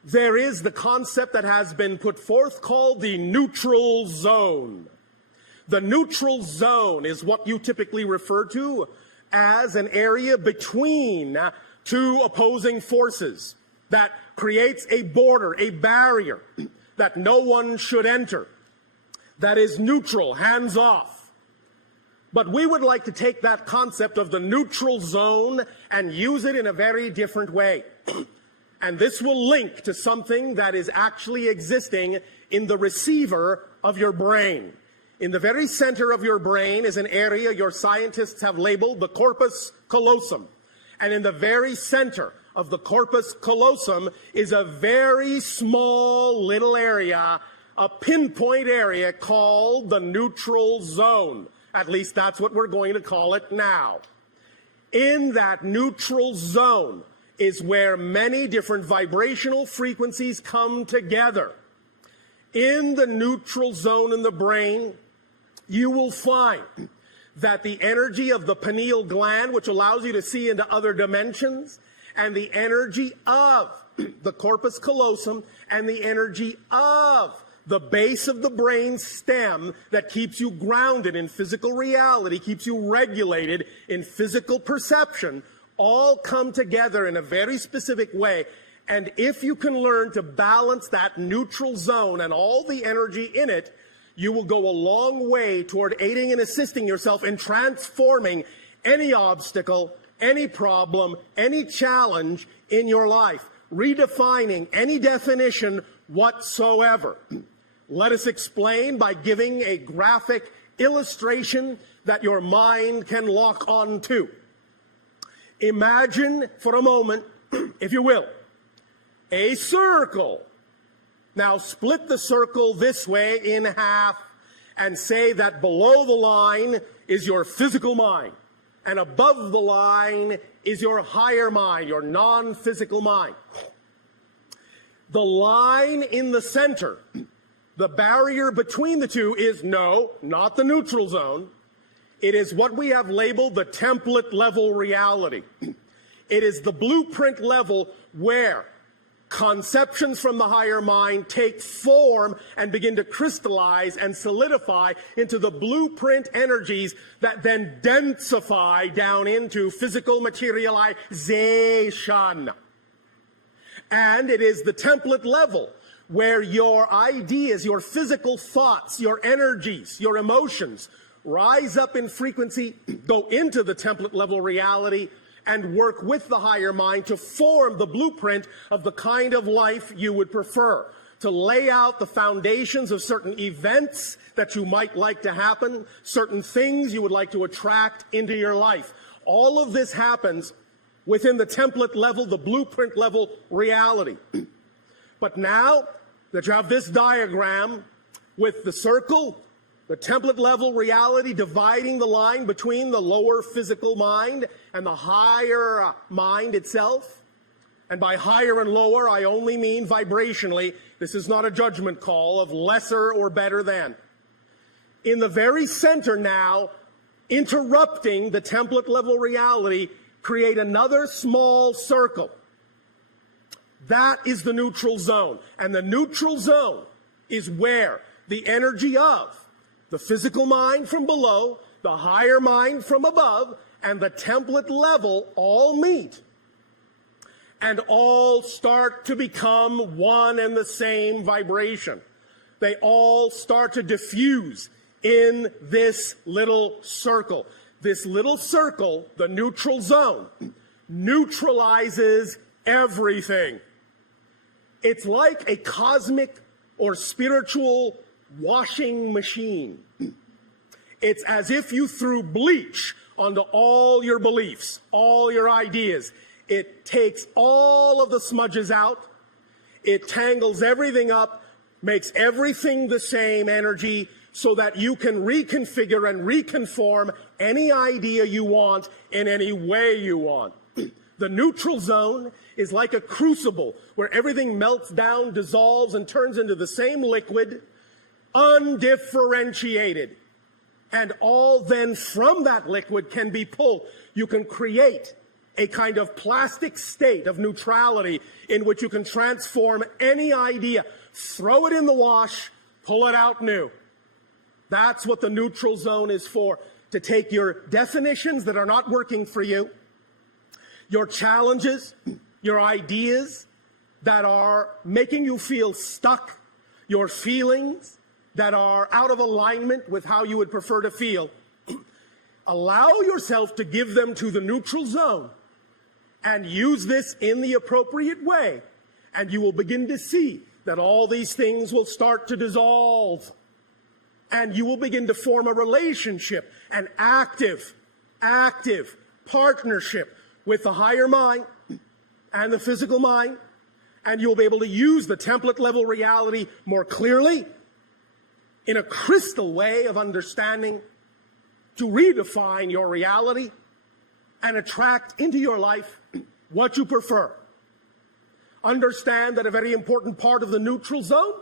there is the concept that has been put forth called the neutral zone. The neutral zone is what you typically refer to as an area between two opposing forces that creates a border, a barrier that no one should enter, that is neutral, hands off. But we would like to take that concept of the neutral zone and use it in a very different way. And this will link to something that is actually existing in the receiver of your brain. In the very center of your brain is an area your scientists have labeled the corpus callosum. And in the very center of the corpus callosum is a very small little area, a pinpoint area called the neutral zone. At least that's what we're going to call it now. In that neutral zone is where many different vibrational frequencies come together. In the neutral zone in the brain, you will find that the energy of the pineal gland, which allows you to see into other dimensions, and the energy of the corpus callosum, and the energy of the base of the brain stem that keeps you grounded in physical reality, keeps you regulated in physical perception, all come together in a very specific way. And if you can learn to balance that neutral zone and all the energy in it, you will go a long way toward aiding and assisting yourself in transforming any obstacle, any problem, any challenge in your life, redefining any definition whatsoever. Let us explain by giving a graphic illustration that your mind can lock on to. Imagine for a moment, if you will, a circle. Now split the circle this way in half and say that below the line is your physical mind, and above the line is your higher mind, your non-physical mind. The line in the center, the barrier between the two, is no, not the neutral zone. It is what we have labeled the template level reality. It is the blueprint level where conceptions from the higher mind take form and begin to crystallize and solidify into the blueprint energies that then densify down into physical materialization. And it is the template level where your ideas, your physical thoughts, your energies, your emotions rise up in frequency, go into the template level reality, and work with the higher mind to form the blueprint of the kind of life you would prefer, to lay out the foundations of certain events that you might like to happen, certain things you would like to attract into your life. All of this happens within the template level, the blueprint level reality. But now that you have this diagram with the circle, the template level reality dividing the line between the lower physical mind and the higher mind itself. And by higher and lower, I only mean vibrationally. This is not a judgment call of lesser or better than. In the very center now, interrupting the template level reality, create another small circle. That is the neutral zone. And the neutral zone is where the energy of the physical mind from below, the higher mind from above, and the template level all meet and all start to become one and the same vibration. They all start to diffuse in this little circle. This little circle, the neutral zone, neutralizes everything. It's like a cosmic or spiritual washing machine. It's as if you threw bleach onto all your beliefs, all your ideas. It takes all of the smudges out. It tangles everything up, makes everything the same energy so that you can reconfigure and reconform any idea you want in any way you want. The neutral zone is like a crucible where everything melts down, dissolves, and turns into the same liquid, undifferentiated. And all then from that liquid can be pulled. You can create a kind of plastic state of neutrality in which you can transform any idea, throw it in the wash, pull it out new. That's what the neutral zone is for, to take your definitions that are not working for you, your challenges, your ideas that are making you feel stuck, your feelings that are out of alignment with how you would prefer to feel. Allow yourself to give them to the neutral zone and use this in the appropriate way, and you will begin to see that all these things will start to dissolve, and you will begin to form a relationship, an active partnership with the higher mind and the physical mind, and you'll be able to use the template level reality more clearly, in a crystal way of understanding, to redefine your reality and attract into your life what you prefer. Understand that a very important part of the neutral zone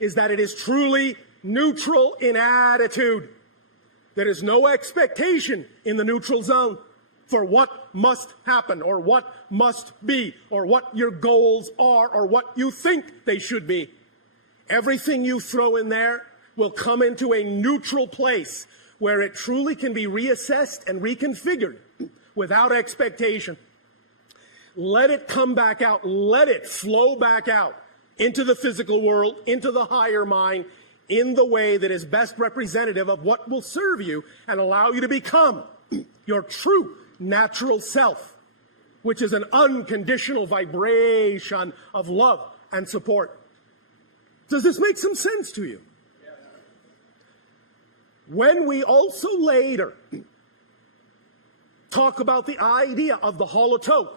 is that it is truly neutral in attitude. There is no expectation in the neutral zone for what must happen or what must be or what your goals are or what you think they should be. Everything you throw in there will come into a neutral place where it truly can be reassessed and reconfigured without expectation. Let it come back out. Let it flow back out into the physical world, into the higher mind, in the way that is best representative of what will serve you and allow you to become your true natural self, which is an unconditional vibration of love and support. Does this make some sense to you? When we also later talk about the idea of the holotope,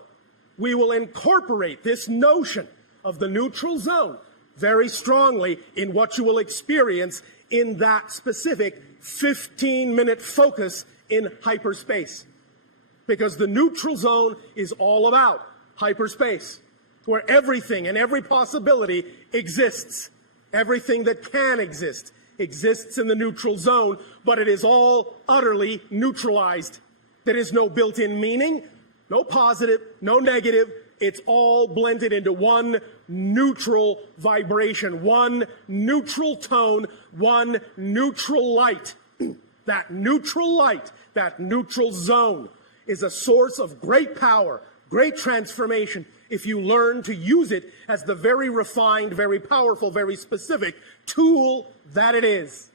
we will incorporate this notion of the neutral zone very strongly in what you will experience in that specific 15-minute focus in hyperspace. Because the neutral zone is all about hyperspace, where everything and every possibility exists. Everything that can exist exists in the neutral zone, but it is all utterly neutralized. There is no built-in meaning, no positive, no negative. It's all blended into one neutral vibration, one neutral tone, one neutral light. That neutral light, that neutral zone is a source of great power, great transformation, if you learn to use it as the very refined, very powerful, very specific tool that it is.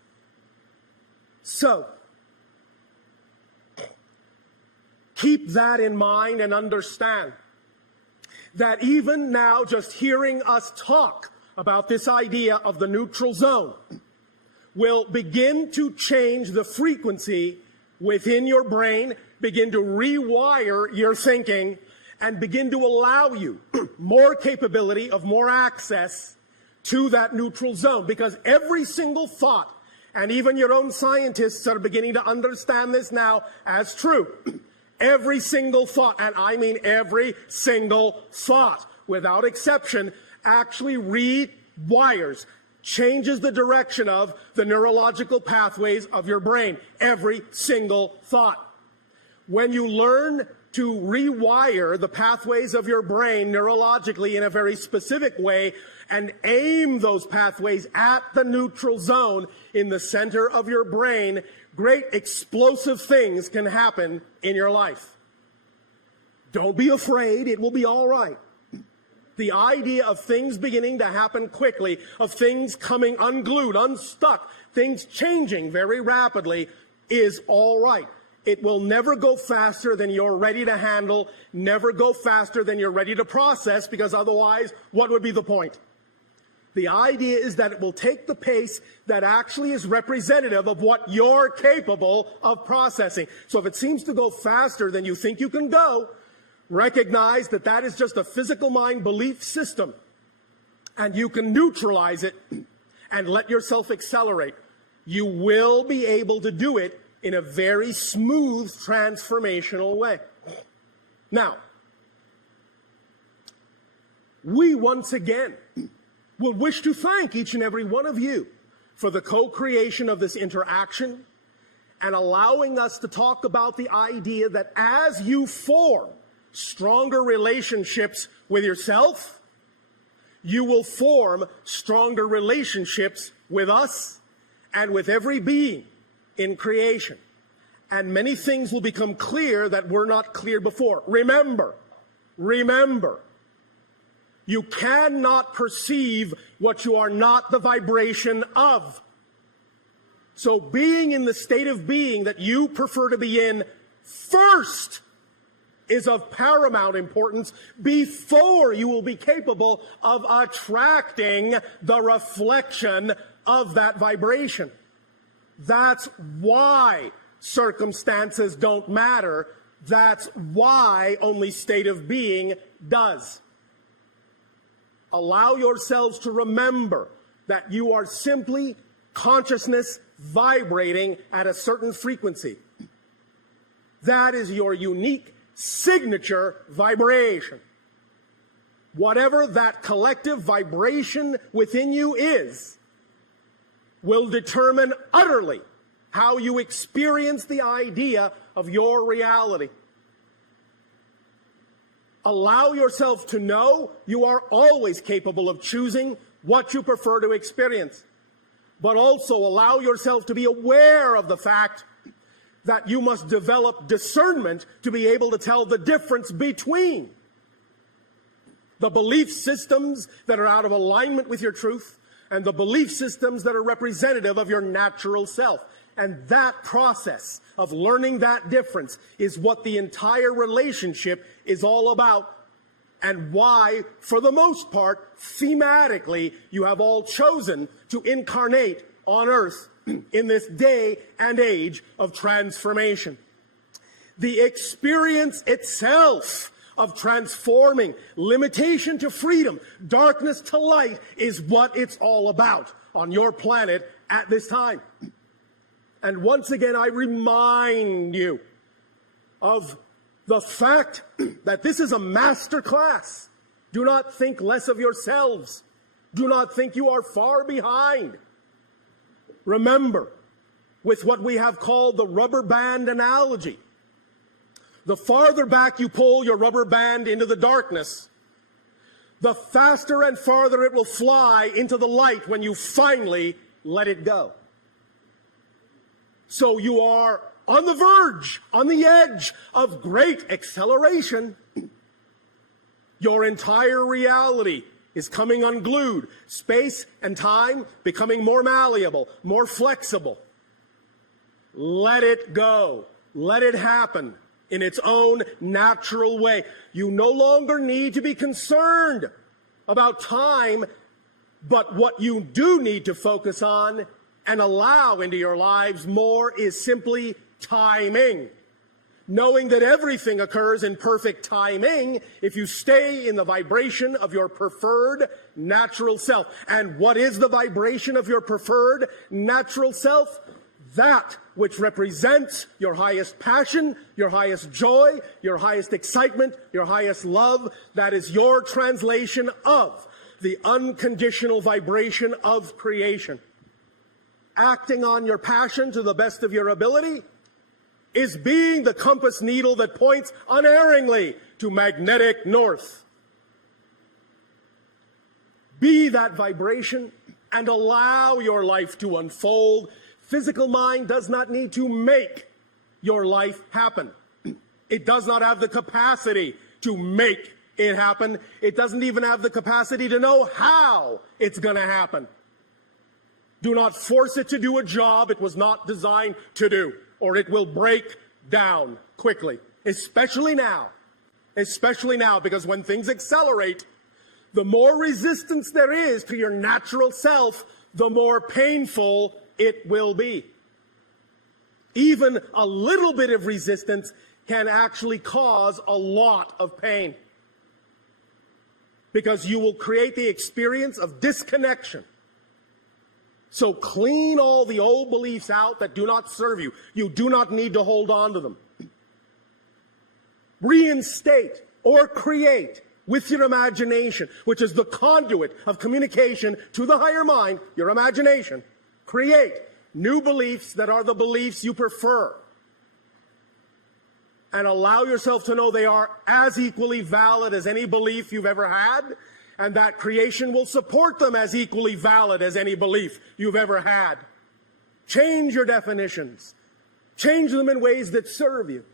So, keep that in mind and understand that even now, just hearing us talk about this idea of the neutral zone will begin to change the frequency within your brain, begin to rewire your thinking, and begin to allow you more capability of more access to that neutral zone. Because every single thought, and even your own scientists are beginning to understand this now as true, every single thought, and I mean every single thought, without exception, actually rewires, changes the direction of the neurological pathways of your brain. Every single thought. When you learn to rewire the pathways of your brain neurologically in a very specific way and aim those pathways at the neutral zone in the center of your brain, great explosive things can happen in your life. Don't be afraid. It will be all right. The idea of things beginning to happen quickly, of things coming unglued, unstuck, things changing very rapidly is all right. It will never go faster than you're ready to handle, never go faster than you're ready to process, because otherwise, what would be the point? The idea is that it will take the pace that actually is representative of what you're capable of processing. So if it seems to go faster than you think you can go, recognize that that is just a physical mind belief system, and you can neutralize it and let yourself accelerate. You will be able to do it in a very smooth, transformational way. Now, we once again will wish to thank each and every one of you for the co-creation of this interaction and allowing us to talk about the idea that as you form stronger relationships with yourself, you will form stronger relationships with us and with every being in creation. And many things will become clear that were not clear before. Remember, you cannot perceive what you are not the vibration of. So being in the state of being that you prefer to be in first is of paramount importance before you will be capable of attracting the reflection of that vibration. That's why circumstances don't matter. That's why only state of being does. Allow yourselves to remember that you are simply consciousness vibrating at a certain frequency. That is your unique signature vibration. Whatever that collective vibration within you is, will determine utterly how you experience the idea of your reality. Allow yourself to know you are always capable of choosing what you prefer to experience, but also allow yourself to be aware of the fact that you must develop discernment to be able to tell the difference between the belief systems that are out of alignment with your truth and the belief systems that are representative of your natural self. And that process of learning that difference is what the entire relationship is all about, and why, for the most part, thematically, you have all chosen to incarnate on Earth in this day and age of transformation. The experience itself of transforming limitation to freedom, darkness to light, is what it's all about on your planet at this time. And once again, I remind you of the fact that this is a master class. Do not think less of yourselves. Do not think you are far behind. Remember, with what we have called the rubber band analogy, the farther back you pull your rubber band into the darkness, the faster and farther it will fly into the light when you finally let it go. So you are on the verge, on the edge of great acceleration. Your entire reality is coming unglued. Space and time becoming more malleable, more flexible. Let it go. Let it happen in its own natural way. You no longer need to be concerned about time, but what you do need to focus on and allow into your lives more is simply timing. Knowing that everything occurs in perfect timing if you stay in the vibration of your preferred natural self. And what is the vibration of your preferred natural self? That which represents your highest passion, your highest joy, your highest excitement, your highest love. That is your translation of the unconditional vibration of creation. Acting on your passion to the best of your ability is being the compass needle that points unerringly to magnetic north. Be that vibration and allow your life to unfold. Physical mind does not need to make your life happen. It does not have the capacity to make it happen. It doesn't even have the capacity to know how it's going to happen. Do not force it to do a job it was not designed to do, or it will break down quickly, especially now, because when things accelerate, the more resistance there is to your natural self, the more painful it will be. Even a little bit of resistance can actually cause a lot of pain, because you will create the experience of disconnection. So clean all the old beliefs out that do not serve you. You do not need to hold on to them. Reinstate or create with your imagination, which is the conduit of communication to the higher mind, your imagination. Create new beliefs that are the beliefs you prefer. And allow yourself to know they are as equally valid as any belief you've ever had, and that creation will support them as equally valid as any belief you've ever had. Change your definitions. Change them in ways that serve you.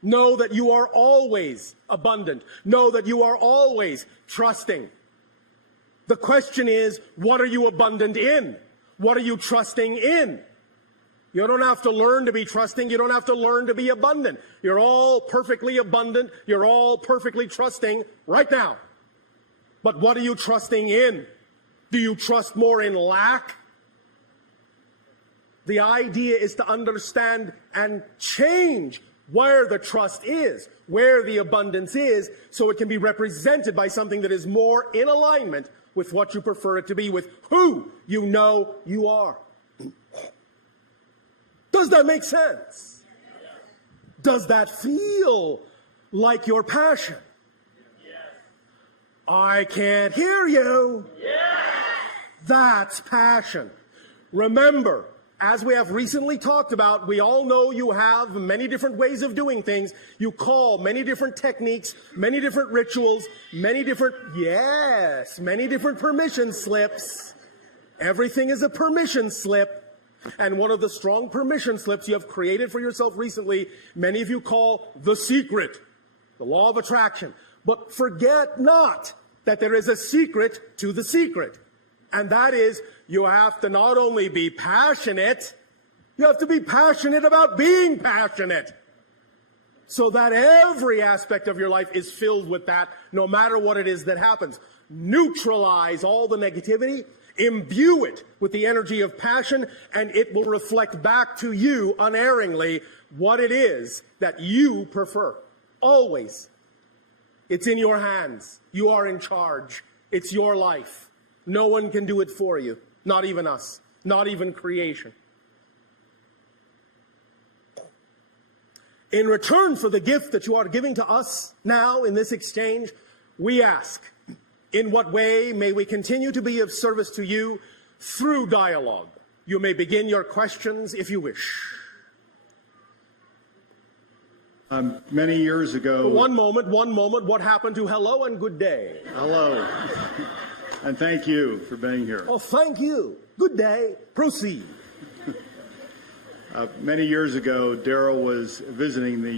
Know that you are always abundant. Know that you are always trusting. The question is, what are you abundant in? What are you trusting in? You don't have to learn to be trusting. You don't have to learn to be abundant. You're all perfectly abundant. You're all perfectly trusting right now. But what are you trusting in? Do you trust more in lack? The idea is to understand and change where the trust is, where the abundance is, so it can be represented by something that is more in alignment with what you prefer it to be, with who you know you are. Does that make sense? Does that feel like your passion? I can't hear you. That's passion. Remember, as we have recently talked about, we all know you have many different ways of doing things. You call many different techniques, many different rituals, many different permission slips. Everything is a permission slip. And one of the strong permission slips you have created for yourself recently, many of you call the secret, the law of attraction. But forget not that there is a secret to the secret. And that is, you have to not only be passionate, you have to be passionate about being passionate. So that every aspect of your life is filled with that, no matter what it is that happens. Neutralize all the negativity, imbue it with the energy of passion, and it will reflect back to you unerringly what it is that you prefer. Always. It's in your hands. You are in charge. It's your life. No one can do it for you. Not even us. Not even creation. In return for the gift that you are giving to us now in this exchange, we ask, in what way may we continue to be of service to you through dialogue? You may begin your questions if you wish. Many years ago... One moment. What happened to hello and good day? Hello. And thank you for being here. Oh, thank you. Good day. Proceed. Many years ago, Darryl was visiting the